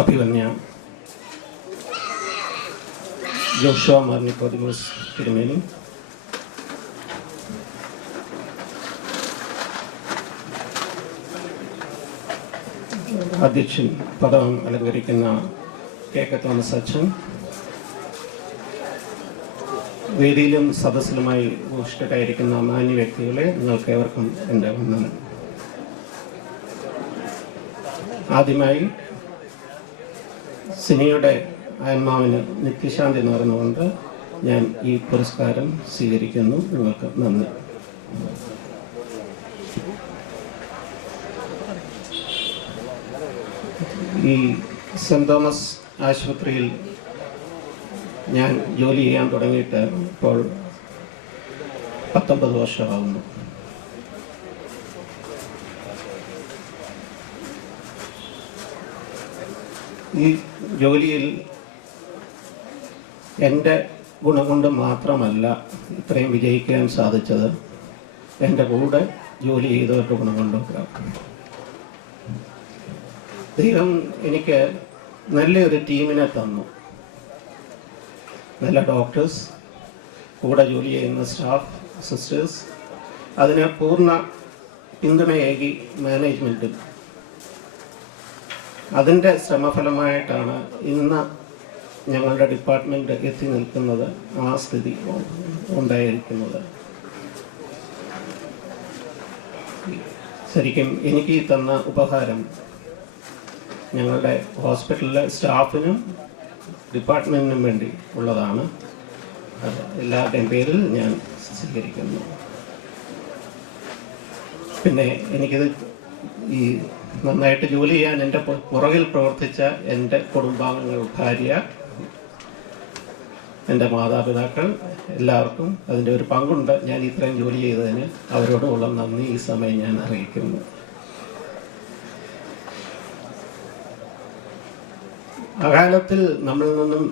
അഭിവന്യ ജോഷുവ മാർ നിക്കോദിമോസ് തിരുമേനി, അധ്യക്ഷൻ പദം അലങ്കരിക്കുന്ന കെ തോമസ് അച്ഛൻ, വേദിയിലും സദസ്സിലുമായി ഉപവിഷ്ടരായിരിക്കുന്ന മാന്യ വ്യക്തികളെ, നിങ്ങൾക്ക് ഏവർക്കും എൻ്റെ വന്ദനം. ആദ്യമായി സിനിയുടെ ആത്മാവിന് നിത്യശാന്തി നേർന്നുകൊണ്ട് ഞാൻ ഈ പുരസ്കാരം സ്വീകരിക്കുന്നു. നിങ്ങൾക്ക് നന്ദി. ഈ സെൻറ് തോമസ് ആശുപത്രിയിൽ ഞാൻ ജോലി ചെയ്യാൻ തുടങ്ങിയിട്ട് ഇപ്പോൾ 19 വർഷമാകുന്നു. ഈ ജോലിയിൽ എൻ്റെ ഗുണം കൊണ്ട് മാത്രമല്ല ഇത്രയും വിജയിക്കാൻ സാധിച്ചത്, എൻ്റെ കൂടെ ജോലി ചെയ്തവരുടെ ഗുണം കൊണ്ടൊക്കെ. ദൈവം എനിക്ക് നല്ലൊരു ടീമിനെ തന്നു. നല്ല ഡോക്ടേഴ്സ്, കൂടെ ജോലി ചെയ്യുന്ന സ്റ്റാഫ്, സിസ്റ്റേഴ്സ്, അതിന് പൂർണ്ണ പിന്തുണയേകി മാനേജ്മെൻറ്റും. അതിൻ്റെ ശ്രമഫലമായിട്ടാണ് ഇന്ന് ഞങ്ങളുടെ ഡിപ്പാർട്ട്മെൻറ്റ് എത്തി നിൽക്കുന്നത്, ആ സ്ഥിതി ഉണ്ടായിരിക്കുന്നത്. ശരിക്കും എനിക്ക് ഈ തന്ന ഉപഹാരം ഞങ്ങളുടെ ഹോസ്പിറ്റലിലെ സ്റ്റാഫിനും ഡിപ്പാർട്ട്മെൻറ്റിനും വേണ്ടി ഉള്ളതാണ്. അത് എല്ലാവരുടെയും പേരിൽ ഞാൻ സ്വീകരിക്കുന്നു. പിന്നെ എനിക്കിത് ഈ നന്നായിട്ട് ജോലി ചെയ്യാൻ എൻ്റെ പുറകിൽ പ്രവർത്തിച്ച എൻ്റെ കുടുംബാംഗങ്ങൾ, ഭാര്യ, എൻ്റെ മാതാപിതാക്കൾ, എല്ലാവർക്കും അതിൻ്റെ ഒരു പങ്കുണ്ട്. ഞാൻ ഇത്രയും ജോലി ചെയ്തതിന് അവരോടുള്ള നന്ദി ഈ സമയം ഞാൻ അറിയിക്കുന്നു. അകാലത്തിൽ നമ്മളിൽ നിന്നും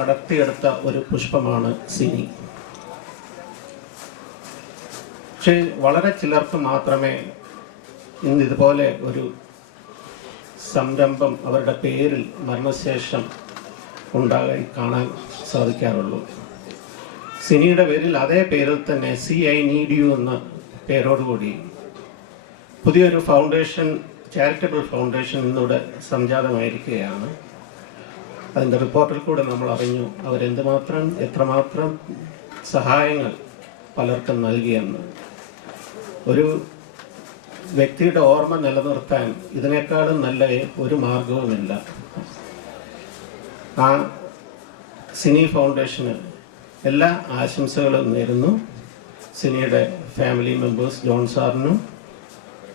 അടർത്തിയെടുത്ത ഒരു പുഷ്പമാണ് സിനി. പക്ഷേ വളരെ ചിലർക്ക് മാത്രമേ ഇന്നിതുപോലെ ഒരു സംരംഭം അവരുടെ പേരിൽ മരണശേഷം ഉണ്ടായി കാണാൻ സാധിക്കാറുള്ളൂ. സിനിയുടെ പേരിൽ അതേ പേരിൽ തന്നെ CI നീഡ് യു എന്ന പേരോടുകൂടി പുതിയൊരു ഫൗണ്ടേഷൻ, ചാരിറ്റബിൾ ഫൗണ്ടേഷൻ ഇന്നിവിടെ സംജാതമായിരിക്കുകയാണ്. അതിൻ്റെ റിപ്പോർട്ടിൽ കൂടെ നമ്മൾ അറിഞ്ഞു എത്രമാത്രം സഹായങ്ങൾ പലർക്കും നൽകിയെന്ന്. ഒരു വ്യക്തിയുടെ ഓർമ്മ നിലനിർത്താൻ ഇതിനേക്കാളും നല്ല ഒരു മാർഗവുമില്ല. ആ സിനി ഫൗണ്ടേഷന് എല്ലാ ആശംസകളും നേരുന്നു. സിനിയുടെ ഫാമിലി മെമ്പേഴ്സ് ജോൺ സാറിനും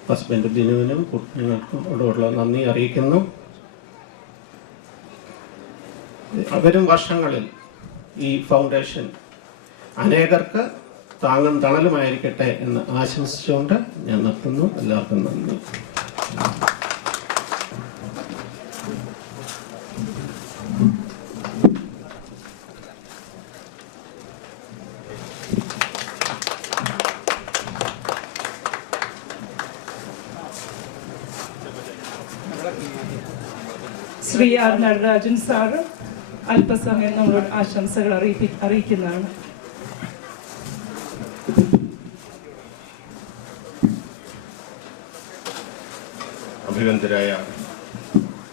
ഹസ്ബൻഡ് ബിനുവിനും കുട്ടികൾക്കും ഉള്ള നന്ദി അറിയിക്കുന്നു. വരും വർഷങ്ങളിൽ ഈ ഫൗണ്ടേഷൻ അനേകർക്ക് താങ്ങും തണലുമായിരിക്കട്ടെ എന്ന് ആശംസിച്ചുകൊണ്ട് ഞാൻ നിർത്തുന്നു. എല്ലാവർക്കും നന്ദി. ശ്രീ ആർ നടരാജൻ സാറ് അല്പസമയം നമ്മളോട് ആശംസകൾ അറിയിക്കുന്നതാണ്. അഭിനന്ദരായ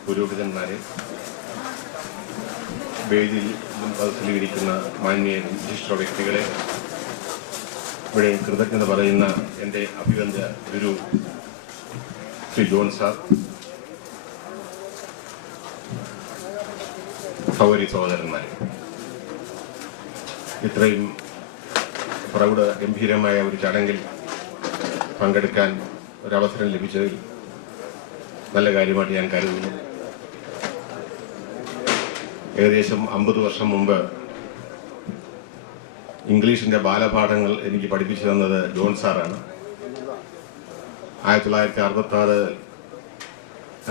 പുരോഹിതന്മാരെ, വേദിയിൽ സദസ്സിലിരിക്കുന്ന മാന്യ വിശിഷ്ട വ്യക്തികളെ, ഇവിടെ കൃതജ്ഞത പറയുന്ന എൻ്റെ അഭിനന്ദ ഗുരു ശ്രീ ജോൺ സാർ, സഹോദരി സഹോദരന്മാരെ, ഇത്രയും പ്രൗഢ ഗംഭീരമായ ഒരു ചടങ്ങിൽ പങ്കെടുക്കാൻ ഒരവസരം ലഭിച്ചതിൽ നല്ല കാര്യമായിട്ട് ഞാൻ കരുതുന്നു. ഏകദേശം 50 വർഷം മുമ്പ് ഇംഗ്ലീഷിൻ്റെ ബാലപാഠങ്ങൾ എനിക്ക് പഠിപ്പിച്ചു തന്നത് ജോൺ സാറാണ്. 1966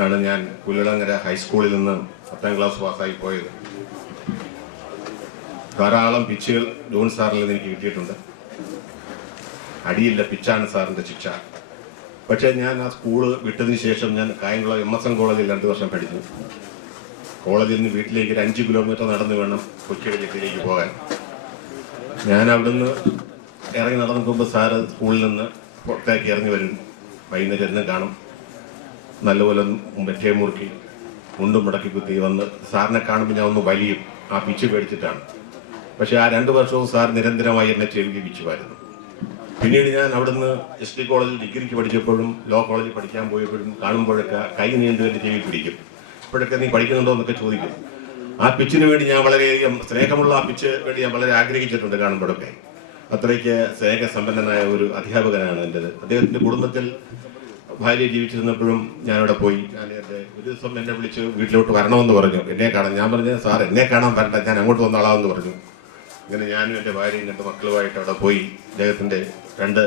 ആണ് ഞാൻ പുല്ലളങ്ങര ഹൈസ്കൂളിൽ നിന്ന് 10ാം ക്ലാസ് പാസ്സായി പോയത്. ധാരാളം പിച്ചുകൾ ജോൺ സാറിൽ നിന്ന് എനിക്ക് കിട്ടിയിട്ടുണ്ട്. അടിയില്ല, പിച്ചാണ് സാറിൻ്റെ ശിക്ഷ. പക്ഷേ ഞാൻ ആ സ്കൂള് വിട്ടതിന് ശേഷം ഞാൻ കായംകുളം MSN കോളേജിൽ 2 വർഷം പഠിച്ചു. കോളേജിൽ നിന്ന് വീട്ടിലേക്ക് ഒരു 5 കിലോമീറ്റർ നടന്ന് വേണം കൊച്ചിയുടെ ചെട്ടിലേക്ക് പോകാൻ. ഞാൻ അവിടുന്ന് ഇറങ്ങി നടന്നു പോകുമ്പോൾ സാറ് സ്കൂളിൽ നിന്ന് പുറത്തേക്ക് ഇറങ്ങി വരും. വൈകുന്നേരം എന്നെ കാണും. നല്ലപോലെ മറ്റേ മുറുക്കി മുണ്ടും മുടക്കി കുത്തി വന്ന് സാറിനെ കാണുമ്പോൾ ഞാൻ ഒന്ന് വലിയും. ആ പിച്ച് പേടിച്ചിട്ടാണ്. പക്ഷേ ആ 2 വർഷവും സാർ നിരന്തരമായി എന്നെ ചെവിക്ക് പിച്ചുമായിരുന്നു. പിന്നീട് ഞാൻ അവിടുന്ന് ST കോളേജിൽ ഡിഗ്രിക്ക് പഠിച്ചപ്പോഴും ലോ കോളേജിൽ പഠിക്കാൻ പോയപ്പോഴും കാണുമ്പോഴൊക്കെ കൈ നീണ്ടു എൻ്റെ ചെവി പിടിക്കും. ഇപ്പോഴൊക്കെ നീ പഠിക്കുന്നുണ്ടോ എന്നൊക്കെ ചോദിക്കും. ആ പിച്ചിന് വേണ്ടി ഞാൻ വളരെയധികം സ്നേഹമുള്ള ആ പിച്ച് വേണ്ടി ഞാൻ വളരെ ആഗ്രഹിച്ചിട്ടുണ്ട് കാണുമ്പോഴൊക്കെ. അത്രയ്ക്ക് സ്നേഹസമ്പന്നനായ ഒരു അധ്യാപകനാണ് എൻ്റെത്. അദ്ദേഹത്തിൻ്റെ കുടുംബത്തിൽ ഭാര്യ ജീവിച്ചിരുന്നപ്പോഴും ഞാനവിടെ പോയി. ഒരു ദിവസം എന്നെ വിളിച്ച് വീട്ടിലോട്ട് വരണമെന്ന് പറഞ്ഞു, എന്നെ കാണാൻ. ഞാൻ പറഞ്ഞു, സാർ എന്നെ കാണാൻ വരണ്ട, ഞാൻ അങ്ങോട്ട് വന്നോളാമെന്ന് പറഞ്ഞു. ഇങ്ങനെ ഞാനും എൻ്റെ ഭാര്യയും 2 മക്കളുമായിട്ട് അവിടെ പോയി. അദ്ദേഹത്തിൻ്റെ 2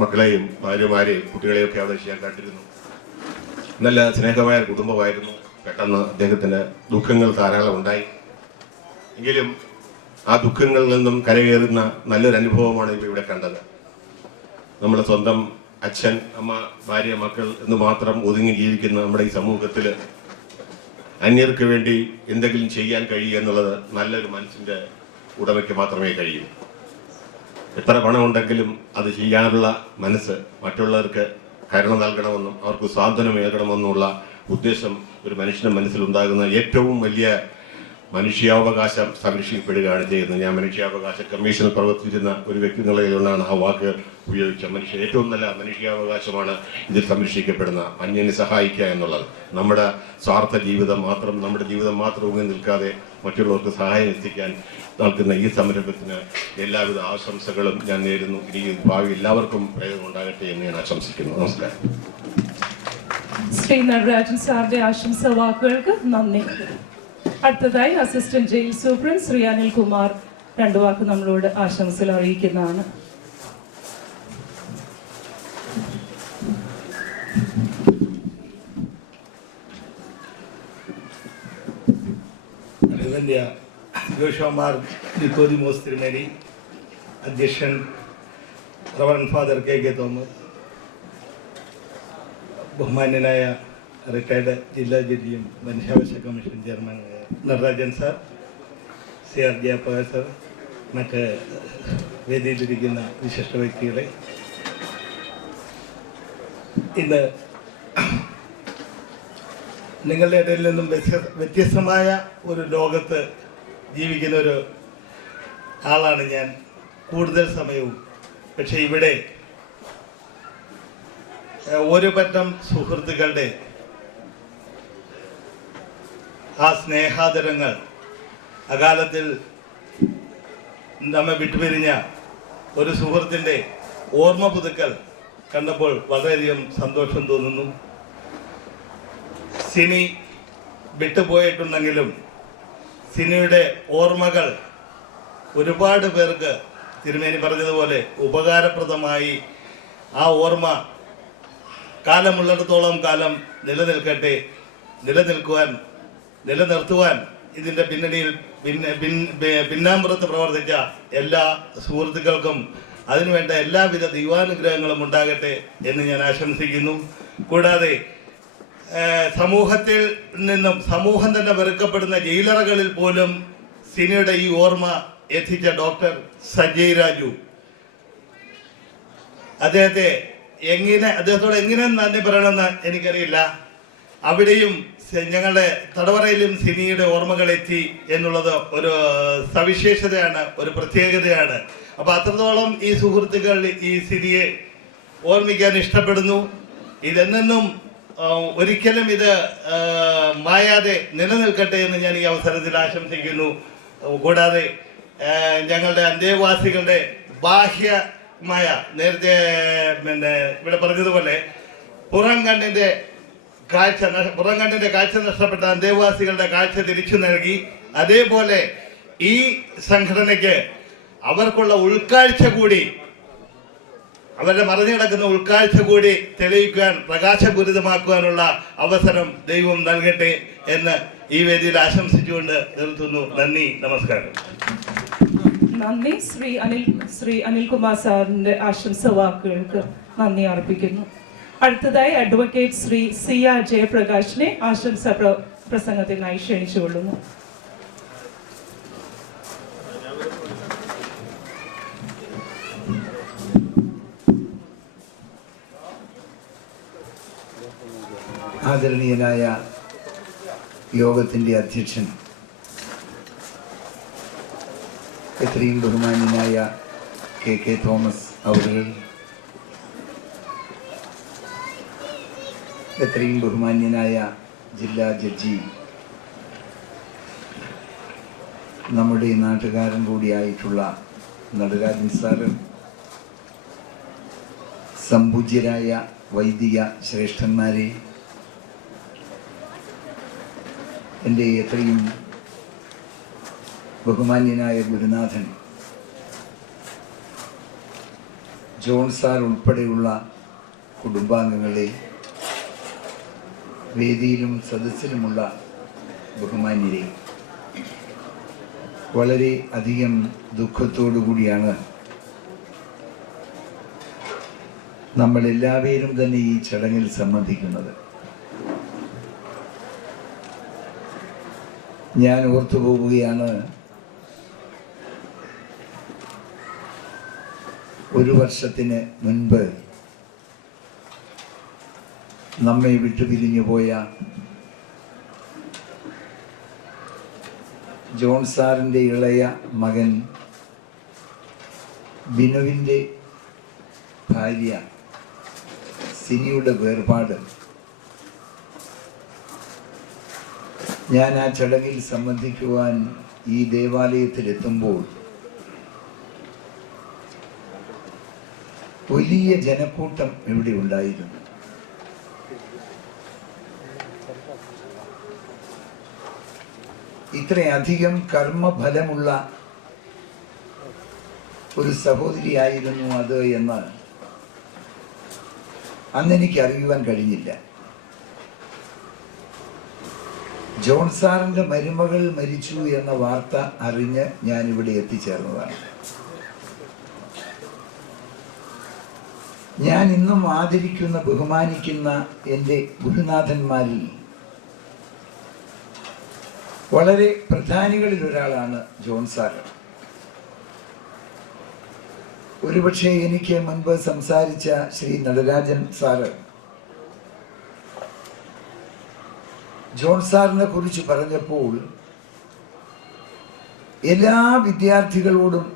മക്കളെയും ഭാര്യമാരെയും കുട്ടികളെയൊക്കെ അവിടെ ചെയ്യാൻ കണ്ടിരുന്നു. നല്ല സ്നേഹമായ കുടുംബമായിരുന്നു. പെട്ടെന്ന് അദ്ദേഹത്തിന് ദുഃഖങ്ങൾ ധാരാളം ഉണ്ടായി. എങ്കിലും ആ ദുഃഖങ്ങളിൽ നിന്നും കരകയറുന്ന നല്ലൊരു അനുഭവമാണ് ഇപ്പോൾ ഇവിടെ കണ്ടത്. നമ്മുടെ സ്വന്തം അച്ഛൻ, അമ്മ, ഭാര്യ, മക്കൾ എന്ന് മാത്രം ഒതുങ്ങി ജീവിക്കുന്ന നമ്മുടെ ഈ സമൂഹത്തിൽ അന്യർക്ക് വേണ്ടി എന്തെങ്കിലും ചെയ്യാൻ കഴിയുക എന്നുള്ളത് നല്ലൊരു മനസ്സിൻ്റെ ഉടമയ്ക്ക് മാത്രമേ കഴിയൂ. എത്ര പണമുണ്ടെങ്കിലും അത് ചെയ്യാനുള്ള മനസ്സ്, മറ്റുള്ളവർക്ക് കരുണ നൽകണമെന്നും അവർക്ക് സ്വാതന്ത്ര്യമേകണമെന്നുള്ള ഉദ്ദേശം ഒരു മനുഷ്യന്റെ മനസ്സിലുണ്ടാകുന്ന ഏറ്റവും വലിയ മനുഷ്യാവകാശം സംരക്ഷിക്കപ്പെടുകയാണ് ചെയ്യുന്നത്. ഞാൻ മനുഷ്യാവകാശ കമ്മീഷനിൽ പ്രവർത്തിച്ചിരുന്ന ഒരു വ്യക്തി നിലയിലാണ് ആ വാക്ക് ഉപയോഗിച്ച. ഏറ്റവും നല്ല മനുഷ്യാവകാശമാണ് ഇതിൽ സംരക്ഷിക്കപ്പെടുന്ന അന്യനെ സഹായിക്കുക എന്നുള്ളത്. നമ്മുടെ സ്വാർത്ഥ ജീവിതം മാത്രം, നമ്മുടെ ജീവിതം മാത്രം ഊന്നി നിൽക്കാതെ മറ്റുള്ളവർക്ക് സഹായം എത്തിക്കാൻ നൽകുന്ന ഈ സംരംഭത്തിന് എല്ലാവിധ ആശംസകളും ഞാൻ നേരുന്നു. ഇനി ഭാവി എല്ലാവർക്കും പ്രയോജനം ഉണ്ടാകട്ടെ എന്ന് ഞാൻ ആശംസിക്കുന്നു. നമസ്കാരം. ശ്രീ നടരാജൻ സാറിന്റെ ആശംസ വാക്കുകൾക്ക് നന്ദി. അടുത്തതായി assistant jail superintendent Shri Anilkumar 2 വാക്ക് നമ്മളോട് ആശംസകൾ അറിയിക്കുന്നതാണ്. ജോഷുമാർ നിക്കോദിമോസ് തിരുമേനി, അധ്യക്ഷൻ റവറൻ ഫാദർ KK തോമസ്, ബഹുമാന്യനായ റിട്ടയർഡ് ജില്ലാ ജഡ്ജിയും മനുഷ്യാവകാശ കമ്മീഷൻ ചെയർമാനായ Natarajan sir, CR Jayaprakash sir, മറ്റ് വേദിയിലിരിക്കുന്ന വിശിഷ്ട വ്യക്തികളെ, ഇന്ന് നിങ്ങളുടെ ഇടയിൽ നിന്നും വ്യത്യസ്തമായ ഒരു ലോകത്ത് ജീവിക്കുന്ന ഒരു ആളാണ് ഞാൻ കൂടുതൽ സമയവും. പക്ഷെ ഇവിടെ ഒരു പറ്റം സുഹൃത്തുക്കളുടെ ആ സ്നേഹാദരങ്ങൾ, അകാലത്തിൽ നമ്മെ വിട്ടുപിരിഞ്ഞ ഒരു സുഹൃത്തിൻ്റെ ഓർമ്മ പുതുക്കൽ കണ്ടപ്പോൾ വളരെയധികം സന്തോഷം തോന്നുന്നു. സിനി വിട്ടുപോയിട്ടുണ്ടെങ്കിലും സിനിയുടെ ഓർമ്മകൾ ഒരുപാട് പേർക്ക് തിരുമേനി പറഞ്ഞതുപോലെ ഉപകാരപ്രദമായി ആ ഓർമ്മ കാലമുള്ളിടത്തോളം കാലം നിലനിർത്തുവാൻ ഇതിൻ്റെ പിന്നാമ്പുറത്ത് പ്രവർത്തിച്ച എല്ലാ സുഹൃത്തുക്കൾക്കും അതിനുവേണ്ട എല്ലാവിധ ദൈവാനുഗ്രഹങ്ങളും ഉണ്ടാകട്ടെ എന്ന് ഞാൻ ആശംസിക്കുന്നു. കൂടാതെ സമൂഹത്തിൽ നിന്നും സമൂഹം തന്നെ വെറുക്കപ്പെടുന്ന ജയിലറകളിൽ പോലും സിനിയുടെ ഈ ഓർമ്മ എത്തിച്ച ഡോക്ടർ സഞ്ജയ് രാജു, അദ്ദേഹത്തോട് എങ്ങനെ നന്ദി പറയണമെന്ന് എനിക്കറിയില്ല. അവിടെയും ഞങ്ങളുടെ തടവറയിലും സിനിയുടെ ഓർമ്മകൾ എത്തി എന്നുള്ളത് ഒരു സവിശേഷതയാണ്, ഒരു പ്രത്യേകതയാണ്. അപ്പൊ അത്രത്തോളം ഈ സുഹൃത്തുക്കൾ ഈ സിനിയെ ഓർമ്മിക്കാൻ ഇഷ്ടപ്പെടുന്നു. ഇതെന്നും ഒരിക്കലും ഇത് മായാതെ നിലനിൽക്കട്ടെ എന്ന് ഞാൻ ഈ അവസരത്തിൽ ആശംസിക്കുന്നു. കൂടാതെ ഞങ്ങളുടെ അന്തേവാസികളുടെ ബാഹ്യമായ, നേരത്തെ ഇവിടെ പറഞ്ഞതുപോലെ പുറം കണ്ണിന്റെ കാഴ്ച നഷ്ടപ്പെട്ട അന്തേവാസികളുടെ കാഴ്ച തിരിച്ചു നൽകി, അതേപോലെ ഈ സംഘടനയ്ക്ക് അവർക്കുള്ള ഉൾക്കാഴ്ച കൂടി, അവരുടെ മറഞ്ഞു കിടക്കുന്ന ഉൾക്കാഴ്ച കൂടി തെളിയിക്കുവാൻ, പ്രകാശപൂരിതമാക്കുവാനുള്ള അവസരം ദൈവം നൽകട്ടെ എന്ന് ഈ വേദിയിൽ ആശംസിച്ചുകൊണ്ട് നിർത്തുന്നു. നന്ദി, നമസ്കാരം. നന്ദി. ശ്രീ അനിൽകുമാർ സാറിന്റെ ആശംസ വാക്കുകൾക്ക് നന്ദി അർപ്പിക്കുന്നു. അടുത്തതായി അഡ്വക്കേറ്റ് ശ്രീ CR ജയപ്രകാശിനെ ആശംസ പ്രസംഗത്തിനായി ക്ഷണിച്ചുകൊള്ളുന്നു. ആദരണീയനായ യോഗത്തിൻ്റെ അധ്യക്ഷൻ, എത്രയും ബഹുമാന്യനായ KK തോമസ് അവറുകൾ, എത്രയും ബഹുമാന്യനായ ജില്ലാ ജഡ്ജി, നമ്മുടെ നാട്ടുകാരൻ കൂടിയായിട്ടുള്ള നടരാജൻ സാറ്, സംപൂജ്യരായ വൈദിക ശ്രേഷ്ഠന്മാരെ, എൻ്റെ എത്രയും ബഹുമാന്യനായ ഗുരുനാഥൻ ജോൺ സാർ ഉൾപ്പെടെയുള്ള കുടുംബാംഗങ്ങളെ, വേദിയിലും സദസ്സിലുമുള്ള ബഹുമാന്യരെ, വളരെ അധികം ദുഃഖത്തോടു കൂടിയാണ് നമ്മളെല്ലാവരും തന്നെ ഈ ചടങ്ങിൽ സംബന്ധിക്കുന്നത്. ഞാൻ ഓർത്തു പോവുകയാണ്, ഒരു വർഷത്തിന് മുൻപ് നമ്മെ വിട്ടുപിരിഞ്ഞു പോയ ജോൺ സാറിൻ്റെ ഇളയ മകൻ ബിനുവിൻ്റെ ഭാര്യ സിനിയുടെ വേർപാട്. ഞാൻ ആ ചടങ്ങിൽ സംബന്ധിക്കുവാൻ ഈ ദേവാലയത്തിലെത്തുമ്പോൾ വലിയ ജനക്കൂട്ടം ഇവിടെ ഉണ്ടായിരുന്നു. ഇത്രയധികം കർമ്മഫലമുള്ള ഒരു സഹോദരിയായിരുന്നു അത് എന്ന് അന്നെനിക്ക് അറിയുവാൻ കഴിഞ്ഞില്ല. ജോൺ സാറിൻ്റെ മരുമകൾ മരിച്ചു എന്ന വാർത്ത അറിഞ്ഞ് ഞാനിവിടെ എത്തിച്ചേർന്നതാണ്. ഞാൻ ഇന്നും ആദരിക്കുന്ന, ബഹുമാനിക്കുന്ന എൻ്റെ ഗുരുനാഥന്മാരിൽ വളരെ പ്രധാനികളിൽ ഒരാളാണ് ജോൺ സാർ. ഒരുപക്ഷെ എനിക്ക് മുൻപ് സംസാരിച്ച ശ്രീ നടരാജൻ സാറ് ജോൺ സാറിനെ കുറിച്ച് പറഞ്ഞപ്പോൾ എല്ലാ വിദ്യാർത്ഥികളോടും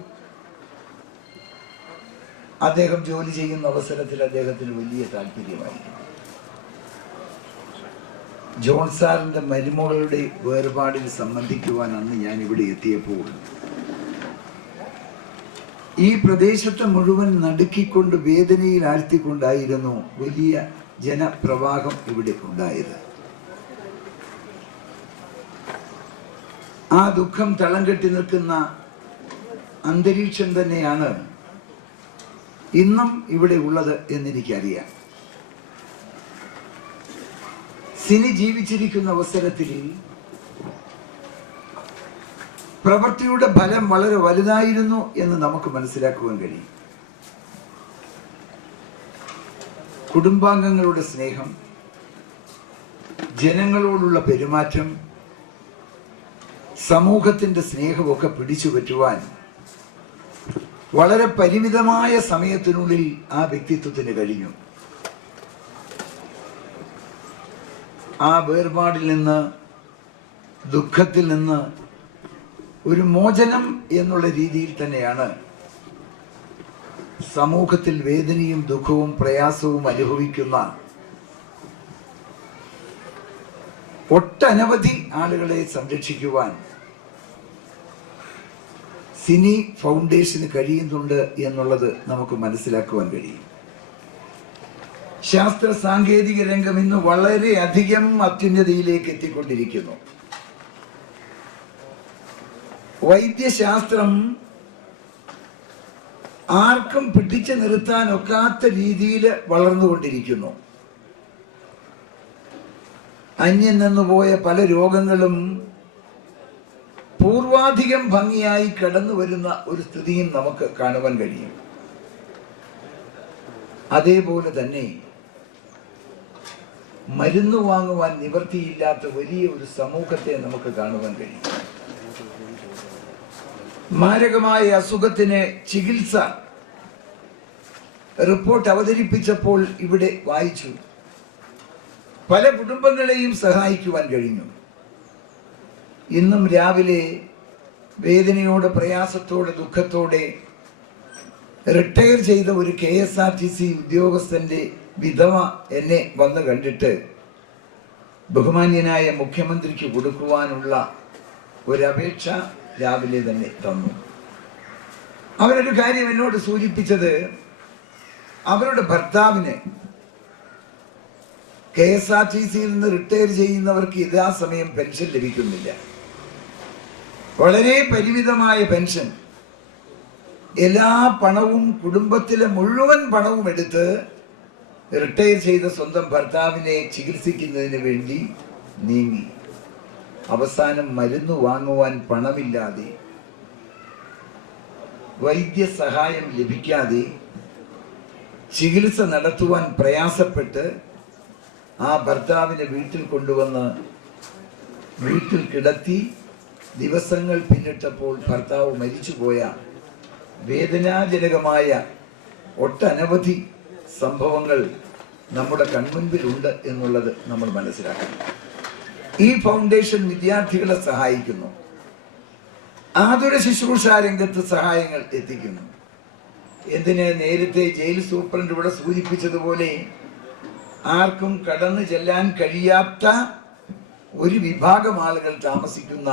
അദ്ദേഹം ജോലി ചെയ്യുന്ന അവസരത്തിൽ അദ്ദേഹത്തിന് വലിയ താല്പര്യമായിരുന്നു. ജോൺ സാറിൻ്റെ മരുമകളുടെ വേർപാടിൽ സംബന്ധിക്കുവാൻ അന്ന് ഞാൻ ഇവിടെ എത്തിയപ്പോൾ ഈ പ്രദേശത്തെ മുഴുവൻ നടുക്കിക്കൊണ്ട് വേദനയിൽ ആഴ്ത്തിക്കൊണ്ടായിരുന്നു വലിയ ജനപ്രവാഹം ഇവിടെ ഉണ്ടായത്. ആ ദുഃഖം തളം കെട്ടി നിൽക്കുന്ന അന്തരീക്ഷം തന്നെയാണ് ഇന്നും ഇവിടെ ഉള്ളത് എന്നെനിക്കറിയാം. സിനി ജീവിച്ചിരിക്കുന്ന അവസരത്തിൽ പ്രവൃത്തിയുടെ ഫലം വളരെ വലുതായിരുന്നു എന്ന് നമുക്ക് മനസ്സിലാക്കുവാൻ കഴിയും. കുടുംബാംഗങ്ങളുടെ സ്നേഹം, ജനങ്ങളോടുള്ള പെരുമാറ്റം, സമൂഹത്തിൻ്റെ സ്നേഹമൊക്കെ പിടിച്ചു പറ്റുവാൻ വളരെ പരിമിതമായ സമയത്തിനുള്ളിൽ ആ വ്യക്തിത്വത്തിന് കഴിഞ്ഞു. ആ വേർപാടിൽ നിന്ന്, ദുഃഖത്തിൽ നിന്ന് ഒരു മോചനം എന്നുള്ള രീതിയിൽ തന്നെയാണ് സമൂഹത്തിൽ വേദനയും ദുഃഖവും പ്രയാസവും അനുഭവിക്കുന്ന ഒട്ടനവധി ആളുകളെ സംരക്ഷിക്കുവാൻ സിനി ഫൗണ്ടേഷന് കഴിയുന്നുണ്ട് എന്നുള്ളത് നമുക്ക് മനസ്സിലാക്കുവാൻ കഴിയും. ശാസ്ത്ര സാങ്കേതിക രംഗം ഇന്ന് വളരെയധികം അത്യുന്നതിയിലേക്ക് എത്തിക്കൊണ്ടിരിക്കുന്നു. വൈദ്യശാസ്ത്രം ആർക്കും പിടിച്ചു നിർത്താൻ ഒക്കാത്ത രീതിയിൽ വളർന്നുകൊണ്ടിരിക്കുന്നു. അന്യം നിന്നുപോയ പല രോഗങ്ങളും പൂർവാധികം ഭംഗിയായി കടന്നു വരുന്ന ഒരു സ്ഥിതിയും നമുക്ക് കാണുവാൻ കഴിയും. അതേപോലെ തന്നെ മരുന്ന് വാങ്ങുവാൻ നിവൃത്തിയില്ലാത്ത വലിയ ഒരു സമൂഹത്തെ നമുക്ക് കാണുവാൻ കഴിയും. മാരകമായ അസുഖത്തിന് ചികിത്സ റിപ്പോർട്ട് അവതരിപ്പിച്ചപ്പോൾ ഇവിടെ വായിച്ചു. പല കുടുംബങ്ങളെയും സഹായിക്കുവാൻ കഴിഞ്ഞു. ഇന്നും രാവിലെ വേദനയോടെ, പ്രയാസത്തോടെ, ദുഃഖത്തോടെ റിട്ടയർ ചെയ്ത ഒരു KSRTC ഉദ്യോഗസ്ഥന്റെ വിധവ എന്നെ വന്ന് കണ്ടിട്ട് ബഹുമാന്യനായ മുഖ്യമന്ത്രിക്ക് കൊടുക്കുവാനുള്ള ഒരപേക്ഷ രാവിലെ തന്നെ തന്നു. അവരൊരു കാര്യം എന്നോട് സൂചിപ്പിച്ചത്, അവരുടെ ഭർത്താവിന് KSRTCയിൽ നിന്ന് റിട്ടയർ ചെയ്യുന്നവർക്ക് യഥാസമയം പെൻഷൻ ലഭിക്കുന്നില്ല. വളരെ പരിമിതമായ പെൻഷൻ. എല്ലാ പണവും, കുടുംബത്തിലെ മുഴുവൻ പണവും എടുത്ത് റിട്ടയർ ചെയ്ത സ്വന്തം ഭർത്താവിനെ ചികിത്സിക്കുന്നതിന് വേണ്ടി നീങ്ങി. അവസാനം മരുന്ന് വാങ്ങുവാൻ പണമില്ലാതെ, വൈദ്യസഹായം ലഭിക്കാതെ, ചികിത്സ നടത്തുവാൻ പ്രയാസപ്പെട്ട് ആ ഭർത്താവിനെ വീട്ടിൽ കൊണ്ടുവന്ന് വീട്ടിൽ കിടത്തി ദിവസങ്ങൾ പിന്നിട്ടപ്പോൾ ഭർത്താവ് മരിച്ചുപോയ വേദനാജനകമായ ഒട്ടനവധി സംഭവങ്ങൾ നമ്മുടെ കൺമുൻപിലുണ്ട് എന്നുള്ളത് നമ്മൾ മനസ്സിലാക്കണം. ഈ ഫൗണ്ടേഷൻ വിദ്യാർത്ഥികളെ സഹായിക്കുന്നു. ആതുര ശുശ്രൂഷ രംഗത്ത് സഹായങ്ങൾ എത്തിക്കുന്നു. എന്തിന്, നേരത്തെ ജയിൽ സൂപ്രണ്ട് ഇവിടെ സൂചിപ്പിച്ചതുപോലെ ആർക്കും കടന്നു ചെല്ലാൻ കഴിയാത്ത ഒരു വിഭാഗം ആളുകൾ താമസിക്കുന്ന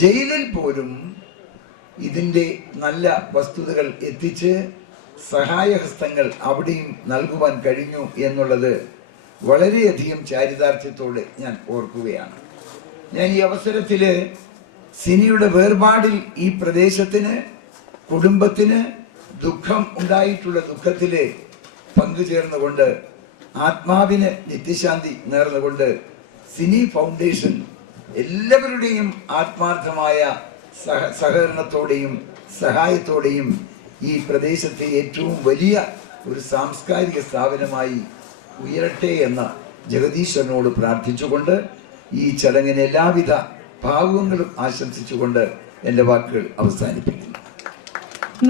ജയിലിൽ പോലും ഇതിൻ്റെ നല്ല വസ്തുതകൾ എത്തിച്ച് സഹായഹസ്തങ്ങൾ അവിടെയും നൽകുവാൻ കഴിഞ്ഞു എന്നുള്ളത് വളരെയധികം ചാരിതാർത്ഥ്യത്തോടെ ഞാൻ ഓർക്കുകയാണ്. ഞാൻ ഈ അവസരത്തിൽ സിനിയുടെ വേർപാടിൽ ഈ പ്രദേശത്തിന്, കുടുംബത്തിന് ദുഃഖം ഉണ്ടായിട്ടുള്ള ദുഃഖത്തിൽ പങ്കുചേർന്നുകൊണ്ട്, ആത്മാവിന് നിത്യശാന്തി നേർന്നുകൊണ്ട് സിനി ഫൗണ്ടേഷൻ എല്ലാവരുടെയും ആത്മാർത്ഥമായ സഹകരണത്തോടെയും സഹായത്തോടെയും ഈ പ്രദേശത്തെ ഏറ്റവും വലിയ ഒരു സാംസ്കാരിക സ്ഥാപനമായി ഉയരട്ടെ എന്ന് ജഗദീശ്വരനോട് പ്രാർത്ഥിച്ചുകൊണ്ട് ഈ ചടങ്ങിന് എല്ലാവിധ ഭാവുകങ്ങളും ആശംസിച്ചുകൊണ്ട് എൻ്റെ വാക്കുകൾ അവസാനിപ്പിക്കുന്നു.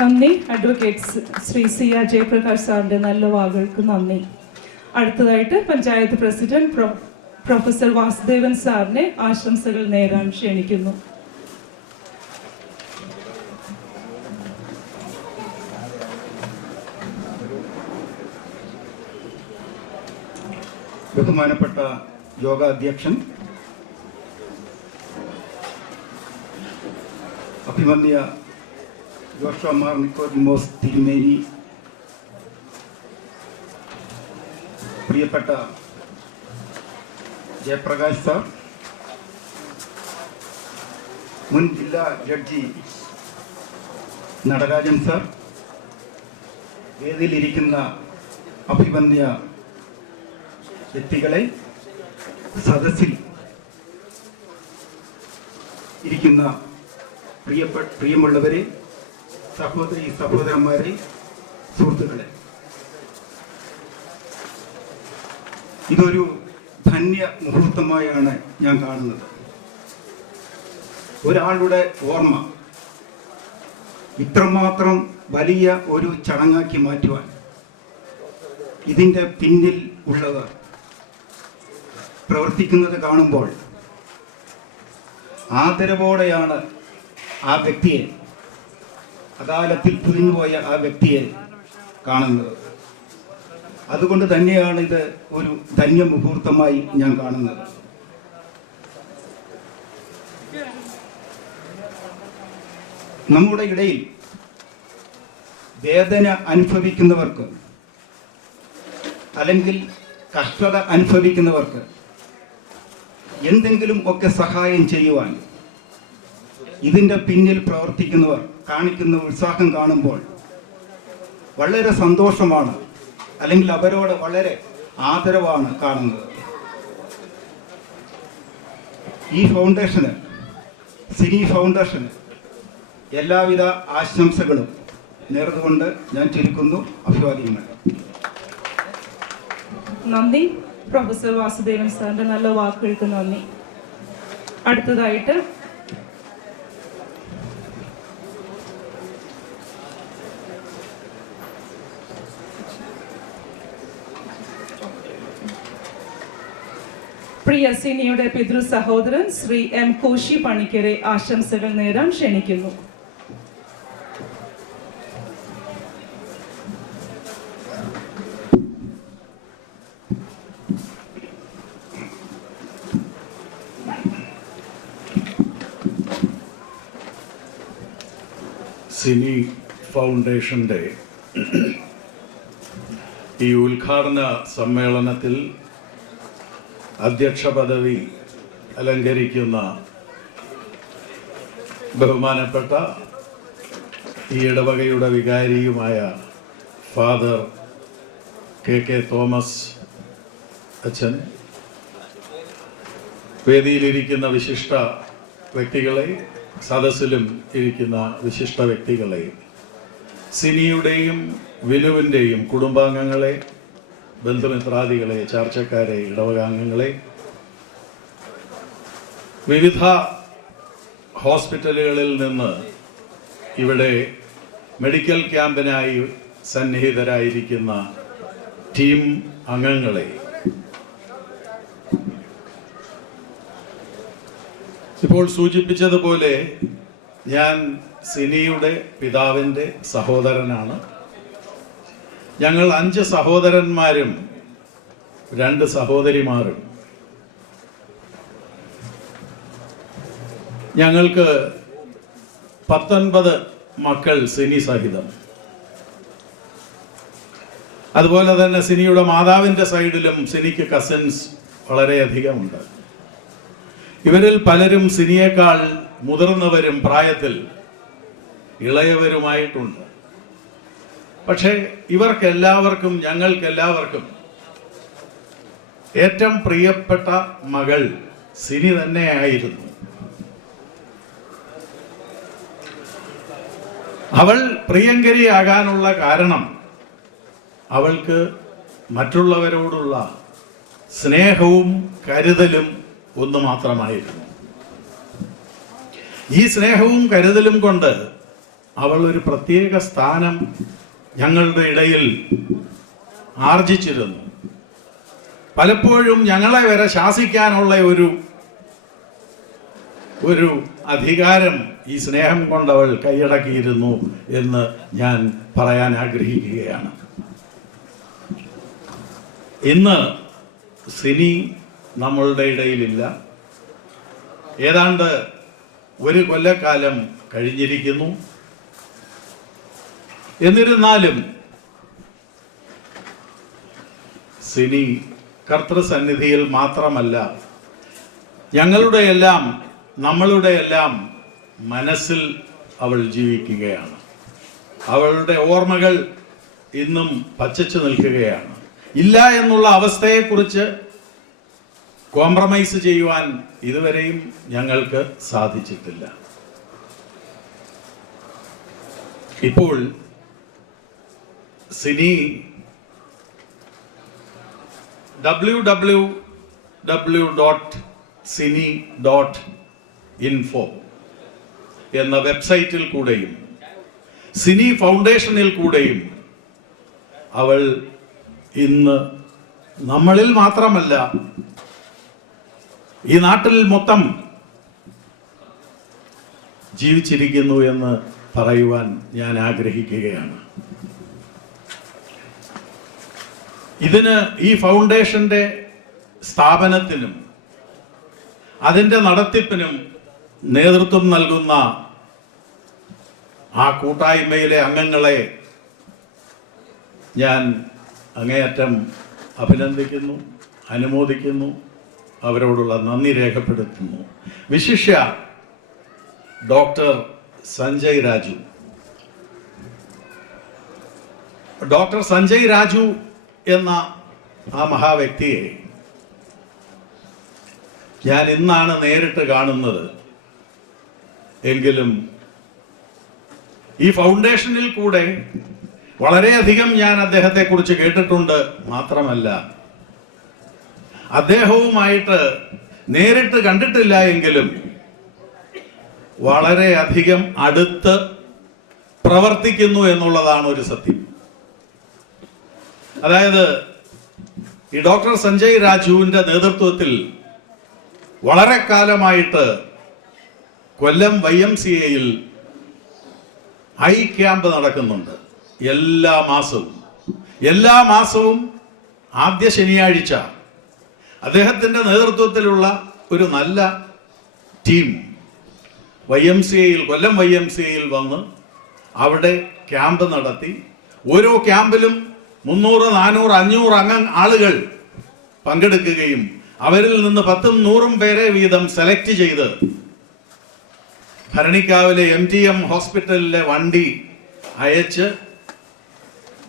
നന്ദി. അഡ്വക്കേറ്റ് ശ്രീ CR ജയപ്രകാശ് സാറിന്റെ നല്ല വാക്കുകൾക്ക് നന്ദി. അടുത്തതായിട്ട് പഞ്ചായത്ത് പ്രസിഡന്റ് പ്രൊഫസർ വാസുദേവൻ സാറിനെ ആശംസകൾ നേരാൻ ക്ഷണിക്കുന്നു. ബഹുമാനപ്പെട്ട യോഗാധ്യക്ഷൻ, അഭിമന്യ ജോഷുവ മാർ നിക്കോദിമോസ് തിരുമേനി, പ്രിയപ്പെട്ട ജയപ്രകാശ് സാർ, മുൻ ജില്ലാ ജഡ്ജി നടരാജൻ സാർ, വേദിയിലിരിക്കുന്ന അഭിമന്യ വ്യക്തികളെ, സദസ്സിൽ ഇരിക്കുന്ന പ്രിയമുള്ളവരെ, സഹോദരി സഹോദരന്മാരെ, സുഹൃത്തുക്കളെ, ഇതൊരു ധന്യ മുഹൂർത്തമായാണ് ഞാൻ കാണുന്നത്. ഒരാളുടെ ഓർമ്മ ഇത്രമാത്രം വലിയ ഒരു ചടങ്ങാക്കി മാറ്റുവാൻ ഇതിൻ്റെ പിന്നിൽ ഉള്ളവർ പ്രവർത്തിക്കുന്നത് കാണുമ്പോൾ ആദരവോടെയാണ് ആ വ്യക്തിയെ, അകാലത്തിൽ പിരിഞ്ഞുപോയ ആ വ്യക്തിയെ കാണുന്നത്. അതുകൊണ്ട് തന്നെയാണ് ഇത് ഒരു ധന്യ മുഹൂർത്തമായി ഞാൻ കാണുന്നത്. നമ്മുടെ ഇടയിൽ വേദന അനുഭവിക്കുന്നവർക്ക് അല്ലെങ്കിൽ കഷ്ടത അനുഭവിക്കുന്നവർക്ക് എന്തെങ്കിലും ഒക്കെ സഹായം ചെയ്യുവാൻ ഇതിൻ്റെ പിന്നിൽ പ്രവർത്തിക്കുന്നവർ കാണിക്കുന്ന ഉത്സാഹം കാണുമ്പോൾ വളരെ സന്തോഷമാണ്, അല്ലെങ്കിൽ അവരോട് വളരെ ആദരവാണ് കാണുന്നത്. ഈ ഫൗണ്ടേഷന്, സിനി ഫൗണ്ടേഷന് എല്ലാവിധ ആശംസകളും നേർന്നുകൊണ്ട് ഞാൻ ചുരുക്കുന്നു. അഭിവാദ്യങ്ങൾ. നന്ദി. പ്രൊഫസർ വാസുദേവൻ സാറിന്റെ നല്ല വാക്കുകൾക്ക് നന്ദി. അടുത്തതായിട്ട് പ്രിയ സിനിയുടെ പിതൃ സഹോദരൻ ശ്രീ എം കോശി പണിക്കരെ ആശംസകൾ നേരാൻ ക്ഷണിക്കുന്നു. സിനി ഫൗണ്ടേഷൻ്റെ ഈ ഉദ്ഘാടന സമ്മേളനത്തിൽ അധ്യക്ഷ പദവി അലങ്കരിക്കുന്ന ബഹുമാനപ്പെട്ട ഈ ഇടവകയുടെ വികാരിയുമായ ഫാദർ കെ തോമസ് അച്ഛൻ, വേദിയിലിരിക്കുന്ന വിശിഷ്ട വ്യക്തികളെ, സദസ്സിലും ഇരിക്കുന്ന വിശിഷ്ട വ്യക്തികളെ, സിനിയുടെയും വിനുവിൻ്റെയും കുടുംബാംഗങ്ങളെ, ബന്ധുമിത്രാദികളെ, ചാർച്ചക്കാരെ, ഇടവകാംഗങ്ങളെ, വിവിധ ഹോസ്പിറ്റലുകളിൽ നിന്ന് ഇവിടെ മെഡിക്കൽ ക്യാമ്പിനായി സന്നിഹിതരായിരിക്കുന്ന ടീം അംഗങ്ങളെ, ഇപ്പോൾ സൂചിപ്പിച്ചതുപോലെ ഞാൻ സിനിയുടെ പിതാവിൻ്റെ സഹോദരനാണ്. ഞങ്ങൾ 5 സഹോദരന്മാരും 2 സഹോദരിമാരും. ഞങ്ങൾക്ക് 19 മക്കൾ സിനി സഹിതം. അതുപോലെ തന്നെ സിനിയുടെ മാതാവിൻ്റെ സൈഡിലും സിനിക്ക് കസിൻസ് വളരെയധികമുണ്ട്. ഇവരിൽ പലരും സിനിയേക്കാൾ മുതിർന്നവരും പ്രായത്തിൽ ഇളയവരുമായിട്ടുണ്ട്. പക്ഷേ ഇവർക്കെല്ലാവർക്കും, ഞങ്ങൾക്കെല്ലാവർക്കും ഏറ്റവും പ്രിയപ്പെട്ട മകൾ സിനി തന്നെയായിരുന്നു. അവൾ പ്രിയങ്കരിയാകാനുള്ള കാരണം അവൾക്ക് മറ്റുള്ളവരോടുള്ള സ്നേഹവും കരുതലും ഒന്ന് മാത്രമായിരുന്നു. ഈ സ്നേഹവും കരുതലും കൊണ്ട് അവൾ ഒരു പ്രത്യേക സ്ഥാനം ഞങ്ങളുടെ ഇടയിൽ ആർജിച്ചിരുന്നു. പലപ്പോഴും ഞങ്ങളെ വരെ ശാസിക്കാനുള്ള ഒരു അധികാരം ഈ സ്നേഹം കൊണ്ടവൾ കൈയടക്കിയിരുന്നു എന്ന് ഞാൻ പറയാൻ ആഗ്രഹിക്കുകയാണ്. ഇന്ന് സിനി നമ്മളുടെ ഇടയിലില്ല. ഏതാണ്ട് 1 കൊല്ലക്കാലം കഴിഞ്ഞിരിക്കുന്നു. എന്നിരുന്നാലും സിനി കർത്തൃസന്നിധിയിൽ മാത്രമല്ല, നമ്മളുടെ എല്ലാം മനസ്സിൽ അവൾ ജീവിക്കുകയാണ്. അവളുടെ ഓർമ്മകൾ ഇന്നും പച്ചച്ചു നിൽക്കുകയാണ്. ഇല്ല എന്നുള്ള അവസ്ഥയെക്കുറിച്ച് കോംപ്രമൈസ് ചെയ്യുവാൻ ഇതുവരെയും ഞങ്ങൾക്ക് സാധിച്ചിട്ടില്ല. ഇപ്പോൾ സിനി www.cine.info എന്ന വെബ്സൈറ്റിൽ കൂടെയും സിനി ഫൗണ്ടേഷനിൽ കൂടെയും അവൾ ഇന്ന് നമ്മളിൽ മാത്രമല്ല, ഈ നാട്ടിൽ മൊത്തം ജീവിച്ചിരിക്കുന്നു എന്ന് പറയുവാൻ ഞാൻ ആഗ്രഹിക്കുകയാണ്. ഇതിന്, ഈ ഫൗണ്ടേഷന്റെ സ്ഥാപനത്തിനും അതിൻ്റെ നടത്തിപ്പിനും നേതൃത്വം നൽകുന്ന ആ കൂട്ടായ്മയിലെ അംഗങ്ങളെ ഞാൻ അങ്ങേയറ്റം അഭിനന്ദിക്കുന്നു, അനുമോദിക്കുന്നു, അവരോടുള്ള നന്ദി രേഖപ്പെടുത്തുന്നു. വിശിഷ്യ ഡോക്ടർ സഞ്ജയ് രാജു. ഡോക്ടർ സഞ്ജയ് രാജു എന്ന ആ മഹാവ്യക്തിയെ ഞാൻ ഇന്നാണ് നേരിട്ട് കാണുന്നത്. എങ്കിലും ഈ ഫൗണ്ടേഷനിൽ കൂടെ വളരെയധികം ഞാൻ അദ്ദേഹത്തെക്കുറിച്ച് കേട്ടിട്ടുണ്ട്. മാത്രമല്ല, അദ്ദേഹവുമായിട്ട് നേരിട്ട് കണ്ടിട്ടില്ല എങ്കിലും വളരെയധികം അടുത്ത് പ്രവർത്തിക്കുന്നു എന്നുള്ളതാണ് ഒരു സത്യം. അതായത് ഈ ഡോക്ടർ സഞ്ജയ് രാജുവിന്റെ നേതൃത്വത്തിൽ വളരെ കാലമായിട്ട് കൊല്ലം YMCAയിൽ ഐ ക്യാമ്പ് നടക്കുന്നുണ്ട്. എല്ലാ മാസവും ആദ്യ ശനിയാഴ്ച അദ്ദേഹത്തിന്റെ നേതൃത്വത്തിലുള്ള ഒരു നല്ല ടീം കൊല്ലം YMCAയിൽ വന്ന് അവിടെ ക്യാമ്പ് നടത്തി. ഓരോ ക്യാമ്പിലും 300, 400, 500 ആളുകൾ പങ്കെടുക്കുകയും അവരിൽ നിന്ന് 10ഉം 100ഉം പേരെ വീതം സെലക്ട് ചെയ്ത് ഭരണിക്കാവിലെ MTM ഹോസ്പിറ്റലിലെ വണ്ടി അയച്ച്,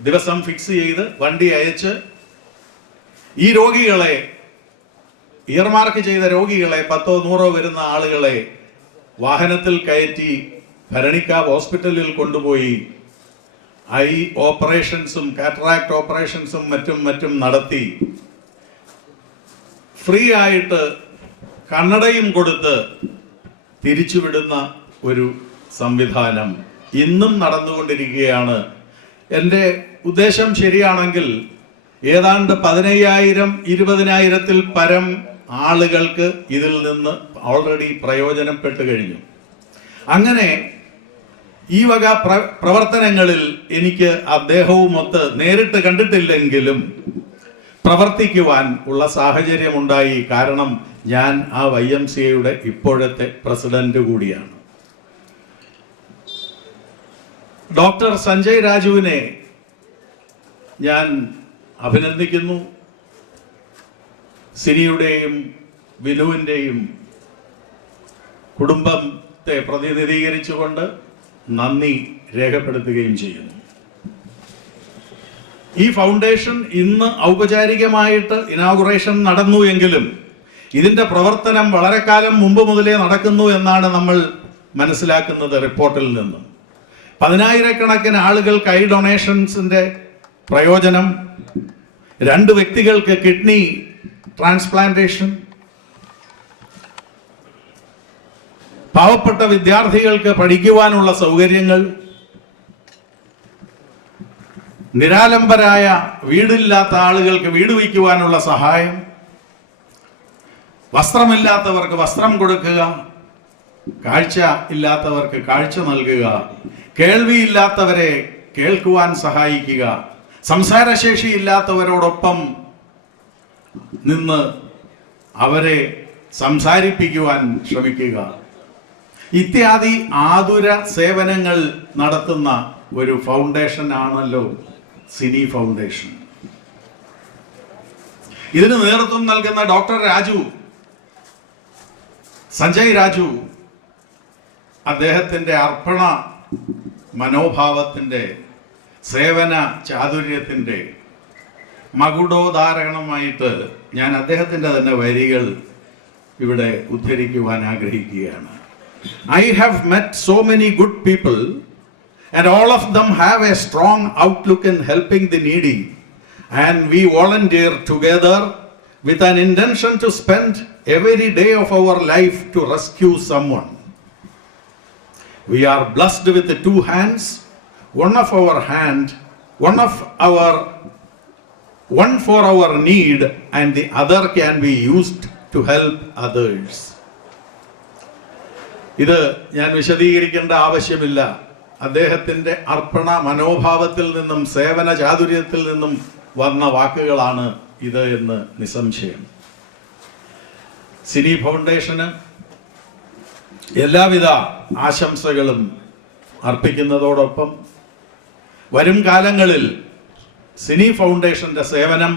ദിവസം ഫിക്സ് ചെയ്ത് വണ്ടി അയച്ച് ഈ രോഗികളെ, ഇയർമാർക്ക് ചെയ്ത രോഗികളെ, 10ഓ 100ഓ വരുന്ന ആളുകളെ വാഹനത്തിൽ കയറ്റി ഭരണിക്കാവ് ഹോസ്പിറ്റലിൽ കൊണ്ടുപോയി ഐ ഓപ്പറേഷൻസും കാറ്ററാക്ട് ഓപ്പറേഷൻസും മറ്റും നടത്തി ഫ്രീ ആയിട്ട് കണ്ണടയും കൊടുത്ത് തിരിച്ചുവിടുന്ന ഒരു സംവിധാനം ഇന്നും നടന്നുകൊണ്ടിരിക്കുകയാണ്. എൻ്റെ ഉദ്ദേശം ശരിയാണെങ്കിൽ ഏതാണ്ട് 15,000 20,000-ൽ പരം ആളുകൾക്ക് ഇതിൽ നിന്ന് ഓൾറെഡി പ്രയോജനപ്പെട്ടു കഴിഞ്ഞു. അങ്ങനെ ഈ വക പ്രവർത്തനങ്ങളിൽ എനിക്ക് അദ്ദേഹവുമൊത്ത് നേരിട്ട് കണ്ടിട്ടില്ലെങ്കിലും പ്രവർത്തിക്കുവാൻ ഉള്ള സാഹചര്യമുണ്ടായി. കാരണം ഞാൻ ആ YMCAയുടെ ഇപ്പോഴത്തെ പ്രസിഡന്റ് കൂടിയാണ്. ഡോക്ടർ സഞ്ജയ് രാജുവിനെ ഞാൻ അഭിനന്ദിക്കുന്നു. സിനിയുടെയും വിനുവിൻ്റെയും കുടുംബത്തെ പ്രതിനിധീകരിച്ചുകൊണ്ട് നന്ദി രേഖപ്പെടുത്തുകയും ചെയ്യുന്നു. ഈ ഫൗണ്ടേഷൻ ഇന്ന് ഔപചാരികമായിട്ട് ഇനാഗുറേഷൻ നടന്നു എങ്കിലും ഇതിന്റെ പ്രവർത്തനം വളരെ കാലം മുമ്പ് മുതലേ നടക്കുന്നു എന്നാണ് നമ്മൾ മനസ്സിലാക്കുന്നത് റിപ്പോർട്ടിൽ നിന്നും. 10,000-കണക്കിന് ആളുകൾക്ക് ഐ ഡൊണേഷൻസിന്റെ പ്രയോജനം, 2 വ്യക്തികൾക്ക് കിഡ്നി ട്രാൻസ്പ്ലാന്റേഷൻ, പാവപ്പെട്ട വിദ്യാർത്ഥികൾക്ക് പഠിക്കുവാനുള്ള സൗകര്യങ്ങൾ, നിരാലംബരായ വീടില്ലാത്ത ആളുകൾക്ക് വീട് വയ്ക്കുവാനുള്ള സഹായം, വസ്ത്രമില്ലാത്തവർക്ക് വസ്ത്രം കൊടുക്കുക, കാഴ്ച ഇല്ലാത്തവർക്ക് കാഴ്ച നൽകുക, കേൾവിയില്ലാത്തവരെ കേൾക്കുവാൻ സഹായിക്കുക, സംസാരശേഷി ഇല്ലാത്തവരോടൊപ്പം നിന്ന് അവരെ സംസാരിപ്പിക്കുവാൻ ശ്രമിക്കുക, ഇത്യാദി ആതുര സേവനങ്ങൾ നടത്തുന്ന ഒരു ഫൗണ്ടേഷൻ ആണല്ലോ സിനി ഫൗണ്ടേഷൻ. ഇതിന് നേതൃത്വം നൽകുന്ന ഡോക്ടർ സഞ്ജയ് രാജു അദ്ദേഹത്തിന്റെ അർപ്പണ മനോഭാവത്തിന്റെ, സേവന ചാതുര്യത്തിന്റെ മകുടോദാഹരണമായിട്ട് ഞാൻ അദ്ദേഹത്തിന്റെ തന്നെ വരികൾ ഇവിടെ ഉദ്ധരിക്കുവാൻ ആഗ്രഹിക്കുകയാണ്. I have met so many good people and all of them have a strong outlook in helping the needy, and we volunteer together with an intention to spend every day of our life to rescue someone. We are blessed with the 2 hands, one for our need and the other can be used to help others. ഇത് ഞാൻ വിശദീകരിക്കേണ്ട ആവശ്യമില്ല. അദ്ദേഹത്തിന്റെ അർപ്പണ മനോഭാവത്തിൽ നിന്നും സേവന ചാതുര്യത്തിൽ നിന്നും വന്ന വാക്കുകളാണ് ഇത് എന്ന് നിസ്സംശയം. സിനി ഫൗണ്ടേഷന് എല്ലാവിധ ആശംസകളും അർപ്പിക്കുന്നതോടൊപ്പം വരും കാലങ്ങളിൽ സിനി ഫൗണ്ടേഷന്റെ സേവനം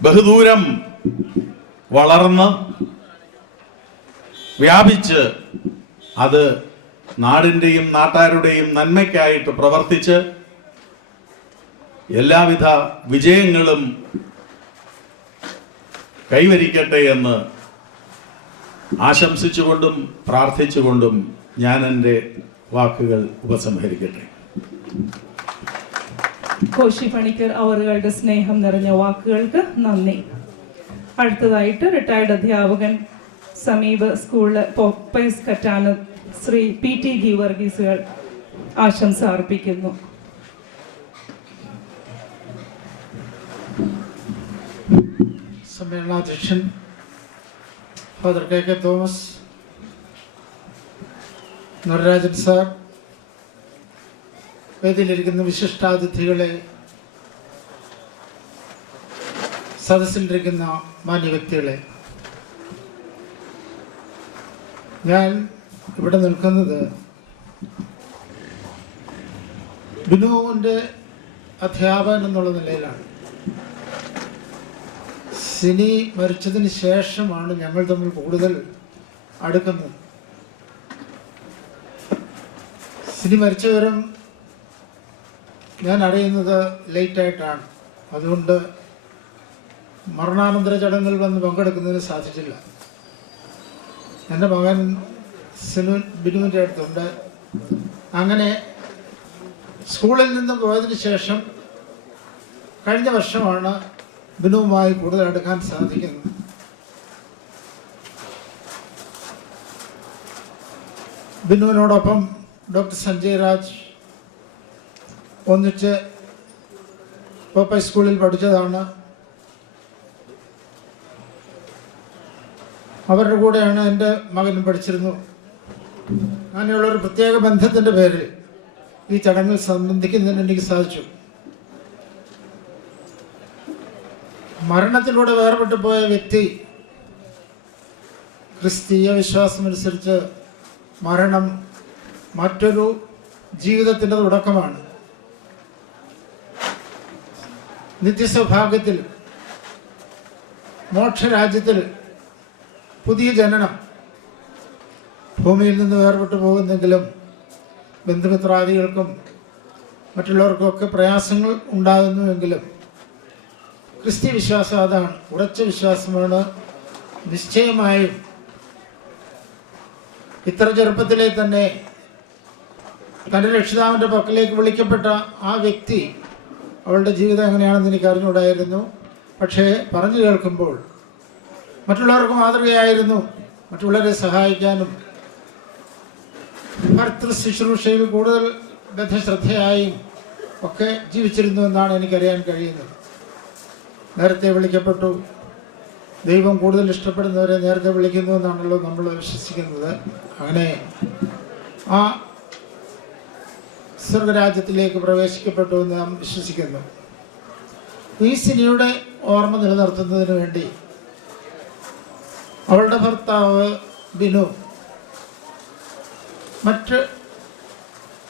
ബഹുദൂരം വളർന്ന് വ്യാപിച്ച് അത് നാടിൻ്റെയും നാട്ടാരുടെയും നന്മയ്ക്കായിട്ട് പ്രവർത്തിച്ച് എല്ലാവിധ വിജയങ്ങളും കൈവരിക്കട്ടെ എന്ന് ആശംസിച്ചുകൊണ്ടും പ്രാർത്ഥിച്ചുകൊണ്ടും ഞാൻ എൻ്റെ വാക്കുകൾ ഉപസംഹരിക്കട്ടെ. കോശി പണിക്കർ അവറുകളുടെ സ്നേഹം നിറഞ്ഞ വാക്കുകൾക്ക് നന്ദി. അടുത്തതായിട്ട് റിട്ടയർഡ് അധ്യാപകൻ സമീപ സ്കൂളിലെ പോപ്പൈസ് കറ്റാന ശ്രീ PT ഗീവർഗീസുകൾ ആശംസ അർപ്പിക്കുന്നു. സമ്മേളനാധ്യക്ഷൻ father KK Thomas, Natarajan sir, വേദിയിലിരിക്കുന്ന വിശിഷ്ടാതിഥികളെ, സദസ്സിലിരിക്കുന്ന മാന്യ വ്യക്തികളെ, ഞാൻ ഇവിടെ നിൽക്കുന്നത് ബിനുവിൻ്റെ അധ്യാപകൻ എന്നുള്ള നിലയിലാണ്. സിനി മരിച്ചതിന് ശേഷമാണ് ഞങ്ങൾ തമ്മിൽ കൂടുതൽ അടുക്കുന്നത്. സിനി മരിച്ച വിവരം ഞാൻ അറിയുന്നത് ലേറ്റായിട്ടാണ്. അതുകൊണ്ട് മരണാനന്തര ചടങ്ങിൽ വന്ന് പങ്കെടുക്കുന്നതിന് സാധിച്ചില്ല. എൻ്റെ മകൻ ബിനുവിൻ്റെ അടുത്തുണ്ട്. അങ്ങനെ സ്കൂളിൽ നിന്ന് പോയതിന് ശേഷം കഴിഞ്ഞ വർഷമാണ് ബിനുവുമായി കൂടുതൽ അടുക്കാൻ സാധിക്കുന്നത്. ബിനുവിനോടൊപ്പം ഡോക്ടർ സഞ്ജയ് രാജ് ഒന്നിച്ച് പോപ്പൈ സ്കൂളിൽ പഠിച്ചതാണ്. അവരുടെ കൂടെയാണ് എൻ്റെ മകനും പഠിച്ചിരുന്നു. അങ്ങനെയുള്ളൊരു പ്രത്യേക ബന്ധത്തിൻ്റെ പേരിൽ ഈ ചടങ്ങിൽ സംബന്ധിക്കുന്നതിന് എനിക്ക് സാധിച്ചു. മരണത്തിലൂടെ വേർപെട്ടു പോയ വ്യക്തി ക്രിസ്തീയ വിശ്വാസമനുസരിച്ച് മരണം മറ്റൊരു ജീവിതത്തിൻ്റെ തുടക്കമാണ്. നിത്യസൗഭാഗ്യത്തിൽ, മോക്ഷരാജ്യത്തിൽ പുതിയ ജനനം. ഭൂമിയിൽ നിന്ന് വേർപെട്ടു പോകുന്നെങ്കിലും ബന്ധുമിത്രാദികൾക്കും മറ്റുള്ളവർക്കൊക്കെ പ്രയാസങ്ങൾ ഉണ്ടാകുന്നുവെങ്കിലും ക്രിസ്തീയ വിശ്വാസം അതാണ്, ഉറച്ച വിശ്വാസമാണ്. നിശ്ചയമായും ഇത്ര ചെറുപ്പത്തിലെ തന്നെ തൻ്റെ രക്ഷിതാവിൻ്റെ പക്കലേക്ക് വിളിക്കപ്പെട്ട ആ വ്യക്തി, അവളുടെ ജീവിതം എങ്ങനെയാണെന്ന് എനിക്ക് അറിഞ്ഞുകൂടായിരുന്നു. പക്ഷേ പറഞ്ഞു കേൾക്കുമ്പോൾ മറ്റുള്ളവർക്ക് മാതൃകയായിരുന്നു. മറ്റുള്ളവരെ സഹായിക്കാനും ഭർത്തൃ ശുശ്രൂഷയിൽ കൂടുതൽ ബദ്ധശ്രദ്ധയായും ഒക്കെ ജീവിച്ചിരുന്നു എന്നാണ് എനിക്കറിയാൻ കഴിയുന്നത്. നേരത്തെ വിളിക്കപ്പെട്ടു. ദൈവം കൂടുതൽ ഇഷ്ടപ്പെടുന്നവരെ നേരത്തെ വിളിക്കുന്നു എന്നാണല്ലോ നമ്മൾ വിശ്വസിക്കുന്നത്. അങ്ങനെ ആ സ്വർഗരാജ്യത്തിലേക്ക് പ്രവേശിക്കപ്പെട്ടു എന്ന് നാം വിശ്വസിക്കുന്നു. ഈ സിനിയുടെ ഓർമ്മ നിലനിർത്തുന്നതിന് വേണ്ടി അവളുടെ ഭർത്താവ് ബിനു, മറ്റ്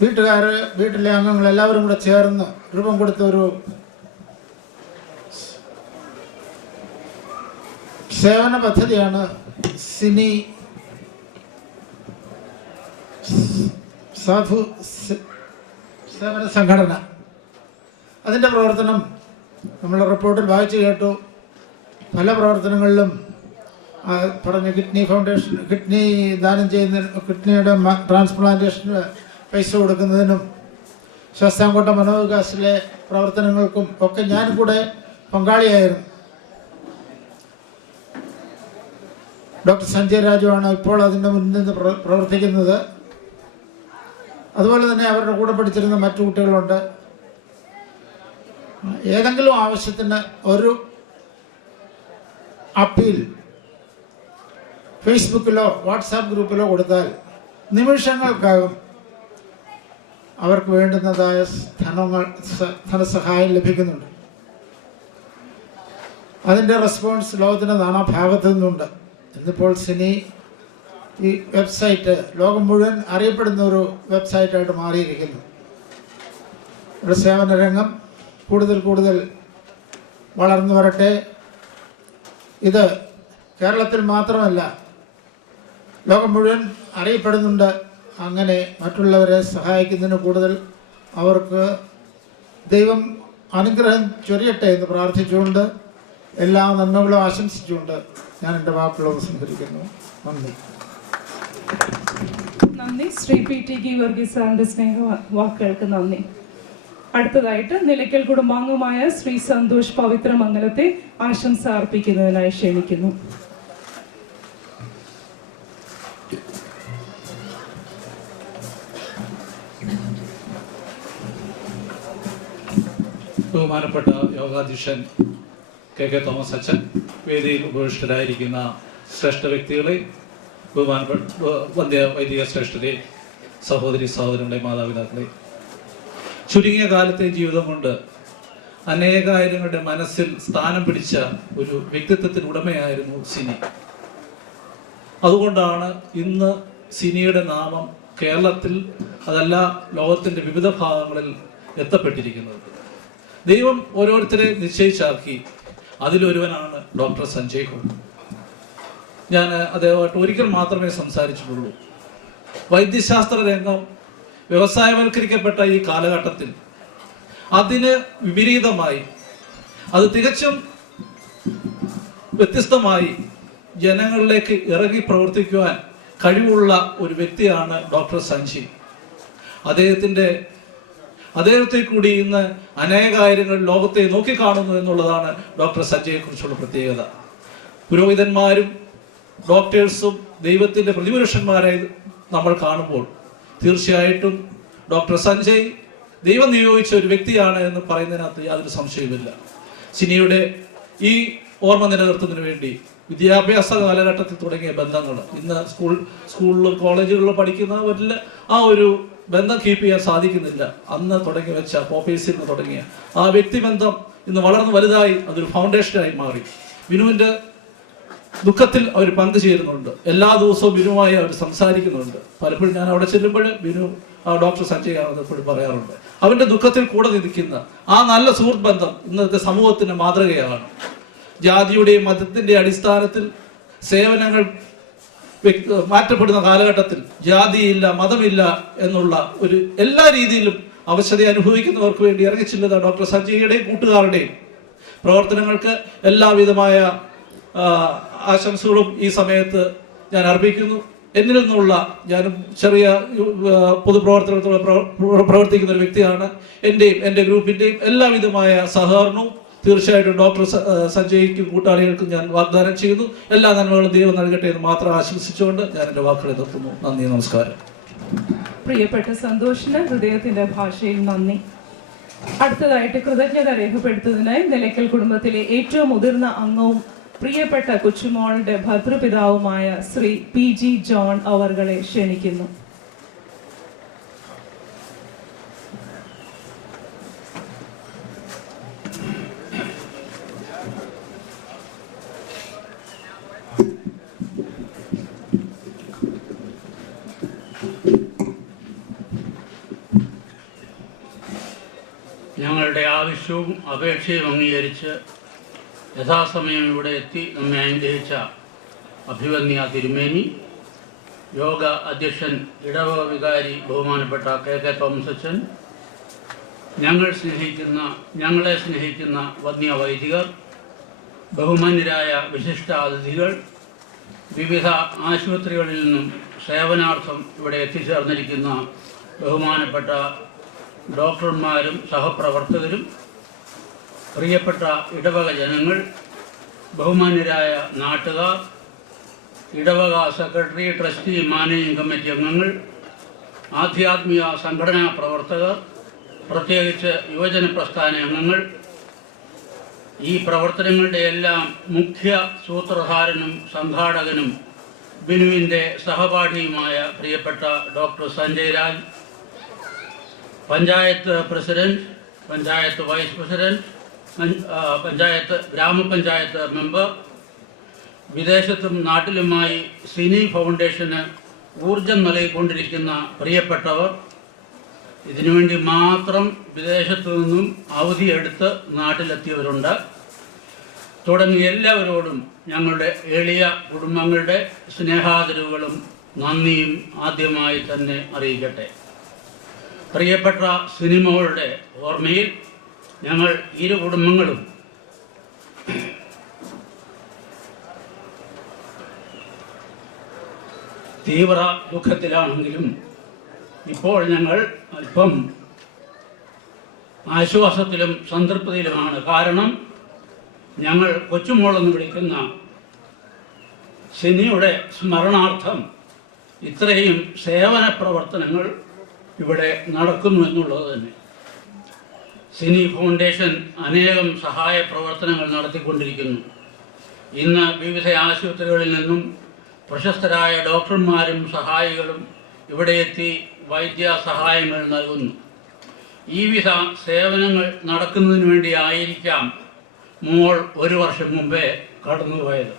വീട്ടിലെ അംഗങ്ങൾ എല്ലാവരും കൂടെ ചേർന്ന് രൂപം കൊടുത്ത ഒരു സേവന പദ്ധതിയാണ് സിനി സാധു സേവന സംഘടന. അതിൻ്റെ പ്രവർത്തനം നമ്മൾ റിപ്പോർട്ടിൽ വായിച്ചു കേട്ടു. പല പ്രവർത്തനങ്ങളിലും പറഞ്ഞ കിഡ്നി ഫൗണ്ടേഷൻ, കിഡ്നി ദാനം ചെയ്യുന്നതിനും കിഡ്നിയുടെ ട്രാൻസ്പ്ലാന്റേഷന് പൈസ കൊടുക്കുന്നതിനും ശാസ്താംകോട്ട മനോവികാസിലെ പ്രവർത്തനങ്ങൾക്കും ഒക്കെ ഞാൻ കൂടെ പങ്കാളിയായിരുന്നു. ഡോക്ടർ സഞ്ജയ് രാജുവാണ് ഇപ്പോൾ അതിൻ്റെ മുന്നിൽ നിന്ന് പ്രവർത്തിക്കുന്നത്. അതുപോലെ തന്നെ അവരുടെ കൂടെ പഠിച്ചിരുന്ന മറ്റു കുട്ടികളുണ്ട്. ഏതെങ്കിലും ആവശ്യത്തിന് ഒരു അപ്പീൽ ഫേസ്ബുക്കിലോ വാട്സാപ്പ് ഗ്രൂപ്പിലോ കൊടുത്താൽ നിമിഷങ്ങൾക്കകം അവർക്ക് വേണ്ടുന്നതായ ധനസഹായം ലഭിക്കുന്നുണ്ട്. അതിൻ്റെ റെസ്പോൺസ് ലോകത്തിൻ്റെ നാനാഭാഗത്തു നിന്നുണ്ട്. ഇന്നിപ്പോൾ സിനി ഈ വെബ്സൈറ്റ് ലോകം മുഴുവൻ അറിയപ്പെടുന്ന ഒരു വെബ്സൈറ്റായിട്ട് മാറിയിരിക്കുന്നു. ഇവിടെ സേവന രംഗം കൂടുതൽ വളർന്നു വരട്ടെ. ഇത് കേരളത്തിൽ മാത്രമല്ല, ലോകം മുഴുവൻ അറിയപ്പെടുന്നുണ്ട്. അങ്ങനെ മറ്റുള്ളവരെ സഹായിക്കുന്നതിന് കൂടുതൽ അവർക്ക് ദൈവം അനുഗ്രഹം ചൊരിയട്ടെ എന്ന് പ്രാർത്ഥിച്ചുകൊണ്ട് എല്ലാ നന്മകളും ആശംസിച്ചുകൊണ്ട് ഞാൻ എൻ്റെ വാക്കുകൾ ഉപസംഹരിക്കുന്നു. നന്ദി. നന്ദി. ശ്രീ PT ഗീവർഗീസ് സാറിൻ്റെ സ്നേഹ വാക്കുകൾക്ക് നന്ദി. അടുത്തതായിട്ട് നിലയ്ക്കൽ കുടുംബാംഗമായ ശ്രീ സന്തോഷ് പവിത്രമംഗലത്തെ ആശംസ അർപ്പിക്കുന്നതിനായി ക്ഷണിക്കുന്നു. ബഹുമാനപ്പെട്ട യോഗാധ്യക്ഷൻ കെ തോമസ് അച്ഛൻ, വേദിയിൽ ഉപവിഷ്ടരായിരിക്കുന്ന ശ്രേഷ്ഠ വ്യക്തികളെ, ബഹുമാനപ്പെട്ട വന്ധ്യ വൈദിക ശ്രേഷ്ഠരെ, സഹോദരി സഹോദരങ്ങളെ, മാതാപിതാക്കളെ, ചുരുങ്ങിയ കാലത്തെ ജീവിതം കൊണ്ട് അനേകായിരങ്ങളുടെ മനസ്സിൽ സ്ഥാനം പിടിച്ച ഒരു വ്യക്തിത്വത്തിന് ഉടമയായിരുന്നു സിനി. അതുകൊണ്ടാണ് ഇന്ന് സിനിയുടെ നാമം കേരളത്തിൽ അതല്ല ലോകത്തിൻ്റെ വിവിധ ഭാഗങ്ങളിൽ എത്തപ്പെട്ടിരിക്കുന്നത്. ദൈവം ഓരോരുത്തരെ നിശ്ചയിച്ചാക്കി. അതിലൊരുവനാണ് ഡോക്ടർ സഞ്ജയ് ഘോഷ്. ഞാൻ അദ്ദേഹമായിട്ട് ഒരിക്കൽ മാത്രമേ സംസാരിച്ചിട്ടുള്ളൂ. വൈദ്യശാസ്ത്ര രംഗം വ്യവസായവൽക്കരിക്കപ്പെട്ട ഈ കാലഘട്ടത്തിൽ അതിന് വിപരീതമായി, അത് തികച്ചും വ്യത്യസ്തമായി ജനങ്ങളിലേക്ക് ഇറങ്ങി പ്രവർത്തിക്കുവാൻ കഴിവുള്ള ഒരു വ്യക്തിയാണ് ഡോക്ടർ സഞ്ജയ്. അദ്ദേഹത്തെ കൂടി ഇന്ന് അനേകായിരങ്ങൾ ലോകത്തെ നോക്കിക്കാണുന്നു എന്നുള്ളതാണ് ഡോക്ടർ സഞ്ജയെ കുറിച്ചുള്ള പ്രത്യേകത. പുരോഹിതന്മാരും ഡോക്ടേഴ്സും ദൈവത്തിൻ്റെ പ്രതിപുരുഷന്മാരായി നമ്മൾ കാണുമ്പോൾ തീർച്ചയായിട്ടും ഡോക്ടർ സഞ്ജയ് ദൈവം നിയോഗിച്ച ഒരു വ്യക്തിയാണ് എന്ന് പറയുന്നതിനകത്ത് യാതൊരു സംശയവുമില്ല. സിനിയുടെ ഈ ഓർമ്മ നിലനിർത്തുന്നതിന് വേണ്ടി വിദ്യാഭ്യാസ കാലഘട്ടത്തിൽ തുടങ്ങിയ ബന്ധങ്ങൾ ഇന്ന് സ്കൂളിലും കോളേജുകളിലും പഠിക്കുന്നവരിൽ ആ ഒരു ബന്ധം കീപ്പ് ചെയ്യാൻ സാധിക്കുന്നില്ല. അന്ന് തുടങ്ങി വെച്ച പോപ്പേഴ്സിൽ നിന്ന് തുടങ്ങിയ ആ വ്യക്തിബന്ധം ഇന്ന് വളർന്ന് വലുതായി അതൊരു ഫൗണ്ടേഷനായി മാറി. ബിനുവിൻ്റെ ദുഃഖത്തിൽ അവർ പങ്കുചേരുന്നുണ്ട്. എല്ലാ ദിവസവും ബിനുവുമായി അവർ സംസാരിക്കുന്നുണ്ട്. പലപ്പോഴും ഞാൻ അവിടെ ചെല്ലുമ്പോൾ ബിനു ഡോക്ടർ സഞ്ജയ് ആണെന്ന് എപ്പോഴും പറയാറുണ്ട്. അവൻ്റെ ദുഃഖത്തിൽ കൂടെ നിൽക്കുന്ന ആ നല്ല സുഹൃത്ത് ബന്ധം ഇന്നത്തെ സമൂഹത്തിന് മാതൃകയാണ്. ജാതിയുടെയും മതത്തിൻ്റെ അടിസ്ഥാനത്തിൽ സേവനങ്ങൾ മാറ്റപ്പെടുന്ന കാലഘട്ടത്തിൽ ജാതിയില്ല, മതമില്ല എന്നുള്ള ഒരു എല്ലാ രീതിയിലും അവശത അനുഭവിക്കുന്നവർക്ക് വേണ്ടി ഇറങ്ങിച്ചില്ലുന്ന ഡോക്ടർ സഞ്ജയുടെയും കൂട്ടുകാരുടെയും പ്രവർത്തനങ്ങൾക്ക് എല്ലാവിധമായ ആശംസകളും ഈ സമയത്ത് ഞാൻ അർപ്പിക്കുന്നു. എന്നിൽ നിന്നുള്ള ഞാനും ചെറിയ പൊതുപ്രവർത്തനത്തോടെ പ്രവർത്തിക്കുന്ന ഒരു വ്യക്തിയാണ്. എൻ്റെയും എൻ്റെ ഗ്രൂപ്പിൻ്റെയും എല്ലാവിധമായ സഹകരണവും തീർച്ചയായിട്ടും ഡോക്ടർ സഞ്ജയ്ക്കും കൂട്ടാളികൾക്കും ഞാൻ വാഗ്ദാനം ചെയ്യുന്നു. എല്ലാ നന്മകളും ദൈവം നൽകട്ടെ എന്ന് മാത്രം ആശംസിച്ചുകൊണ്ട് ഞാൻ എൻ്റെ വാക്കുകളെ നിർത്തുന്നു. നന്ദി, നമസ്കാരം. പ്രിയപ്പെട്ട സന്തോഷിന് ഹൃദയത്തിന്റെ ഭാഷയിൽ നന്ദി. അടുത്തതായിട്ട് കൃതജ്ഞത രേഖപ്പെടുത്തുന്നതിനായി നിലയ്ക്കൽ കുടുംബത്തിലെ ഏറ്റവും മുതിർന്ന അംഗവും പ്രിയപ്പെട്ട കൊച്ചുമോളുടെ ഭർതൃപിതാവുമായ ശ്രീ PG ജോൺ അവർകളെ ക്ഷണിക്കുന്നു. ഞങ്ങളുടെ ആവശ്യവും അപേക്ഷയും അംഗീകരിച്ച് യഥാസമയം ഇവിടെ എത്തി നമ്മെ അനുഗ്രഹിച്ച അഭിവന്യ തിരുമേനി, യോഗ അധ്യക്ഷൻ ഇടവക വികാരി ബഹുമാനപ്പെട്ട കെ തോമസ് അച്ഛൻ, ഞങ്ങളെ സ്നേഹിക്കുന്ന വന്യ വൈദികർ, ബഹുമാന്യരായ വിശിഷ്ട അതിഥികൾ, വിവിധ ആശുപത്രികളിൽ നിന്നും സേവനാർത്ഥം ഇവിടെ എത്തിച്ചേർന്നിരിക്കുന്ന ബഹുമാനപ്പെട്ട ഡോക്ടർമാരും സഹപ്രവർത്തകരും, പ്രിയപ്പെട്ട ഇടവക ജനങ്ങൾ, ബഹുമാന്യരായ നാട്ടുകാർ, ഇടവക സെക്രട്ടറി, ട്രസ്റ്റി, മാനേജിംഗ് കമ്മിറ്റി അംഗങ്ങൾ, ആധ്യാത്മിക സംഘടനാ പ്രവർത്തകർ, പ്രത്യേകിച്ച് യുവജന പ്രസ്ഥാന അംഗങ്ങൾ, ഈ പ്രവർത്തനങ്ങളുടെ എല്ലാം മുഖ്യ സൂത്രധാരനും സംഘാടകനും ബിനുവിൻ്റെ സഹപാഠിയുമായ പ്രിയപ്പെട്ട doctor Sanjay Raj, panchayat president, panchayat vice president, grama panchayat member, വിദേശത്തും നാട്ടിലുമായി സിനി ഫൗണ്ടേഷന് ഊർജം നൽകിക്കൊണ്ടിരിക്കുന്ന പ്രിയപ്പെട്ടവർ, ഇതിനുവേണ്ടി മാത്രം വിദേശത്തു നിന്നും അവധിയെടുത്ത് നാട്ടിലെത്തിയവരുണ്ട്, തുടങ്ങിയ എല്ലാവരോടും ഞങ്ങളുടെ എളിയ കുടുംബങ്ങളുടെ സ്നേഹാദരവുകളും നന്ദിയും ആദ്യമായി തന്നെ അറിയിക്കട്ടെ. പ്രിയപ്പെട്ട സിനിമകളുടെ ഓർമ്മയിൽ ഞങ്ങൾ ഇരു കുടുംബങ്ങളും തീവ്ര ദുഃഖത്തിലാണെങ്കിലും ഇപ്പോൾ ഞങ്ങൾ അല്പം ആശ്വാസത്തിലും സംതൃപ്തിയിലുമാണ്. കാരണം ഞങ്ങൾ കൊച്ചുമോളെന്ന് വിളിക്കുന്ന സിനിയുടെ സ്മരണാർത്ഥം ഇത്രയും സേവന പ്രവർത്തനങ്ങൾ ഇവിടെ നടക്കുന്നു എന്നുള്ളത് തന്നെ. സിനി ഫൗണ്ടേഷൻ അനേകം സഹായ പ്രവർത്തനങ്ങൾ നടത്തിക്കൊണ്ടിരിക്കുന്നു. ഇന്ന് വിവിധ ആശുപത്രികളിൽ നിന്നും പ്രശസ്തരായ ഡോക്ടർമാരും സഹായികളും ഇവിടെ എത്തി വൈദ്യ സഹായങ്ങൾ നൽകുന്നു. ഈ വിധ സേവനങ്ങൾ നടക്കുന്നതിന് വേണ്ടിയായിരിക്കാം മോൾ 1 വർഷം മുമ്പേ കടന്നുപോയത്.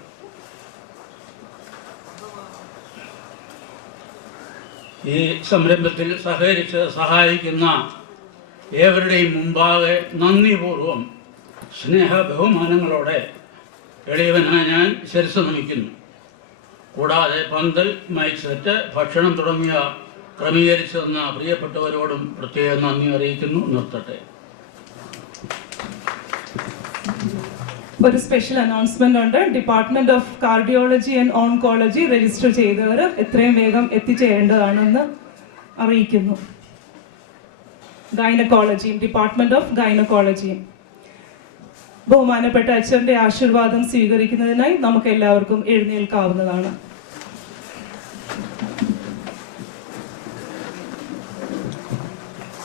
ഈ സംരംഭത്തിൽ സഹകരിച്ച് സഹായിക്കുന്ന ഏവരുടെയും മുമ്പാകെ നന്ദിപൂർവം സ്നേഹ ബഹുമാനങ്ങളോടെ എളിയവനായ ഞാൻ ശിരസ്സ് നമിക്കുന്നു. കൂടാതെ പന്തൽ, മൈക്ക് സെറ്റ്, ഭക്ഷണം തുടങ്ങിയ ക്രമീകരിച്ചു തന്ന പ്രിയപ്പെട്ടവരോടും പ്രത്യേകം നന്ദി അറിയിക്കുന്നു. നിർത്തട്ടെ. ഒരു സ്പെഷ്യൽ അനൗൺസ്മെന്റ് ഉണ്ട്. Department of cardiology and oncology register ചെയ്തവർ എത്രയും വേഗം എത്തിച്ചേരേണ്ടതാണെന്ന് അറിയിക്കുന്നു. ഗൈനക്കോളജിയും ഡിപ്പാർട്ട്മെന്റ് ഓഫ് ഗൈനക്കോളജിയും ബഹുമാനപ്പെട്ട അച്ഛന്റെ ആശീർവാദം സ്വീകരിക്കുന്നതിനായി നമുക്ക് എല്ലാവർക്കും എഴുന്നേൽക്കാവുന്നതാണ്.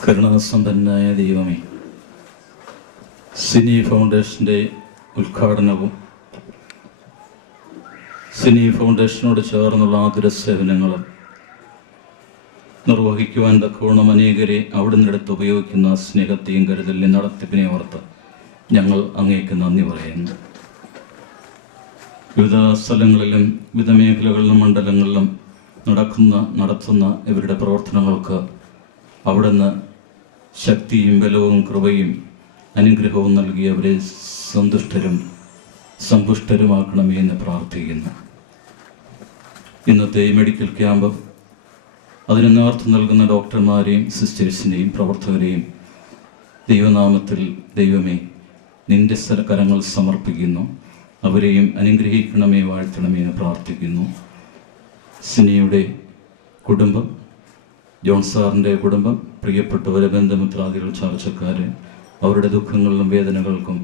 കരുണാസമ്പന്നനായ ദൈവമേ, സിനി ഫൗണ്ടേഷൻ്റെ ഉദ്ഘാടനവും സിനി ഫൗണ്ടേഷനോട് ചേർന്നുള്ള ആതുര സേവനങ്ങളും നിർവഹിക്കുവാൻ തക്കവണ്ണം അനേകരെ അവിടുന്ന് എടുത്ത് ഉപയോഗിക്കുന്ന സ്നേഹത്തെയും കരുതലിനെയും നടത്തിപ്പിനെ ഓർത്ത് ഞങ്ങൾ അങ്ങേക്ക് നന്ദി പറയുന്നു. വിവിധ സ്ഥലങ്ങളിലും വിവിധ മേഖലകളിലും മണ്ഡലങ്ങളിലും നടത്തുന്ന ഇവരുടെ പ്രവർത്തനങ്ങൾക്ക് അവിടുന്ന് ശക്തിയും ബലവും കൃപയും അനുഗ്രഹവും നൽകി അവരെ സന്തുഷ്ടരും സമ്പുഷ്ടരുമാക്കണമേ എന്ന് പ്രാർത്ഥിക്കുന്നു. ഇന്നത്തെ മെഡിക്കൽ ക്യാമ്പ് അതിന് നേതൃത്വം നൽകുന്ന ഡോക്ടർമാരെയും സിസ്റ്റേഴ്സിനെയും പ്രവർത്തകരെയും ദൈവനാമത്തിൽ ദൈവമേ നിന്റെ കരങ്ങൾ സമർപ്പിക്കുന്നു. അവരെയും അനുഗ്രഹിക്കണമേ, വാഴ്ത്തണമേ എന്ന് പ്രാർത്ഥിക്കുന്നു. സിനിയുടെ കുടുംബം, ജോൺ സാറിൻ്റെ കുടുംബം, പ്രിയപ്പെട്ടവരെ, ബന്ധുമിത്രാദികൾ, ചാർച്ചക്കാർ, അവരുടെ ദുഃഖങ്ങളിലും വേദനകൾക്കും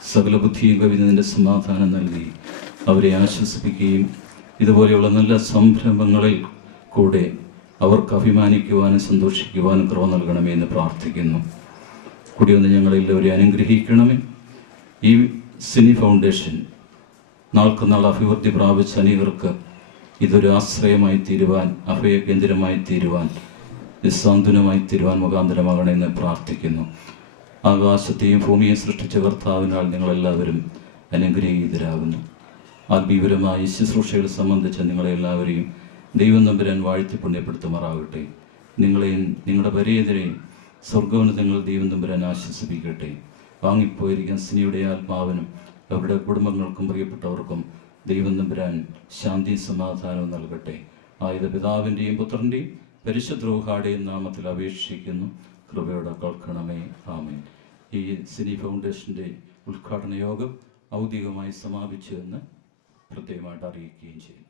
സകല ബുദ്ധിയും കവിതയുടെ സമാധാനം നൽകി അവരെ ആശ്വസിപ്പിക്കുകയും ഇതുപോലെയുള്ള നല്ല സംരംഭങ്ങളിൽ കൂടെ അവർക്ക് അഭിമാനിക്കുവാനും സന്തോഷിക്കുവാനും കൃപ നൽകണമേ എന്ന് പ്രാർത്ഥിക്കുന്നു. കൂടിയൊന്ന് ഞങ്ങളെല്ലാവരെയും അനുഗ്രഹിക്കണമേ. ഈ സിനി ഫൗണ്ടേഷൻ നാൾക്കുനാൾ അഭിവൃദ്ധി പ്രാപിച്ച അനേകർക്ക് ഇതൊരു ആശ്രയമായി തീരുവാൻ, അഭയകേന്ദ്രമായി തീരുവാൻ, നിസ്സാന്ത്വനമായി തീരുവാൻ മുഖാന്തരമാകണമെന്ന് പ്രാർത്ഥിക്കുന്നു. ആകാശത്തെയും ഭൂമിയെയും സൃഷ്ടിച്ച കർത്താവിനാൽ നിങ്ങളെല്ലാവരും അനുഗ്രഹീതരാകുന്നു. ആത്മീയപരമായ ശുശ്രൂഷകൾ സംബന്ധിച്ച നിങ്ങളെല്ലാവരെയും ദൈവം തമ്പുരാൻ വാഴ്ത്തി പുണ്യപ്പെടുത്തുമാറാകട്ടെ. നിങ്ങളെയും നിങ്ങളുടെ പരേതരെയും സ്വർഗോന്നതങ്ങൾ ദൈവം തമ്പുരാൻ ആശ്വസിപ്പിക്കട്ടെ. വാങ്ങിപ്പോയിരിക്കുന്ന സിനിയുടെ ആത്മാവിനും അവരുടെ കുടുംബങ്ങൾക്കും പ്രിയപ്പെട്ടവർക്കും ദൈവം തമ്പുരാൻ ശാന്തി സമാധാനവും നൽകട്ടെ. ആയത് പിതാവിൻ്റെയും പുത്രൻ്റെയും പരിശുദ്ധ റൂഹായുടെയും നാമത്തിൽ അപേക്ഷിക്കുന്നു. കൃപയോടെ കേൾക്കണമേ. ആമേൻ. ഈ സിനി ഫൗണ്ടേഷൻ്റെ ഉദ്ഘാടന യോഗം ഔദ്യോഗികമായി സമാപിച്ചു എന്ന് പ്രത്യേകമായിട്ട് അറിയിക്കുകയും ചെയ്യും.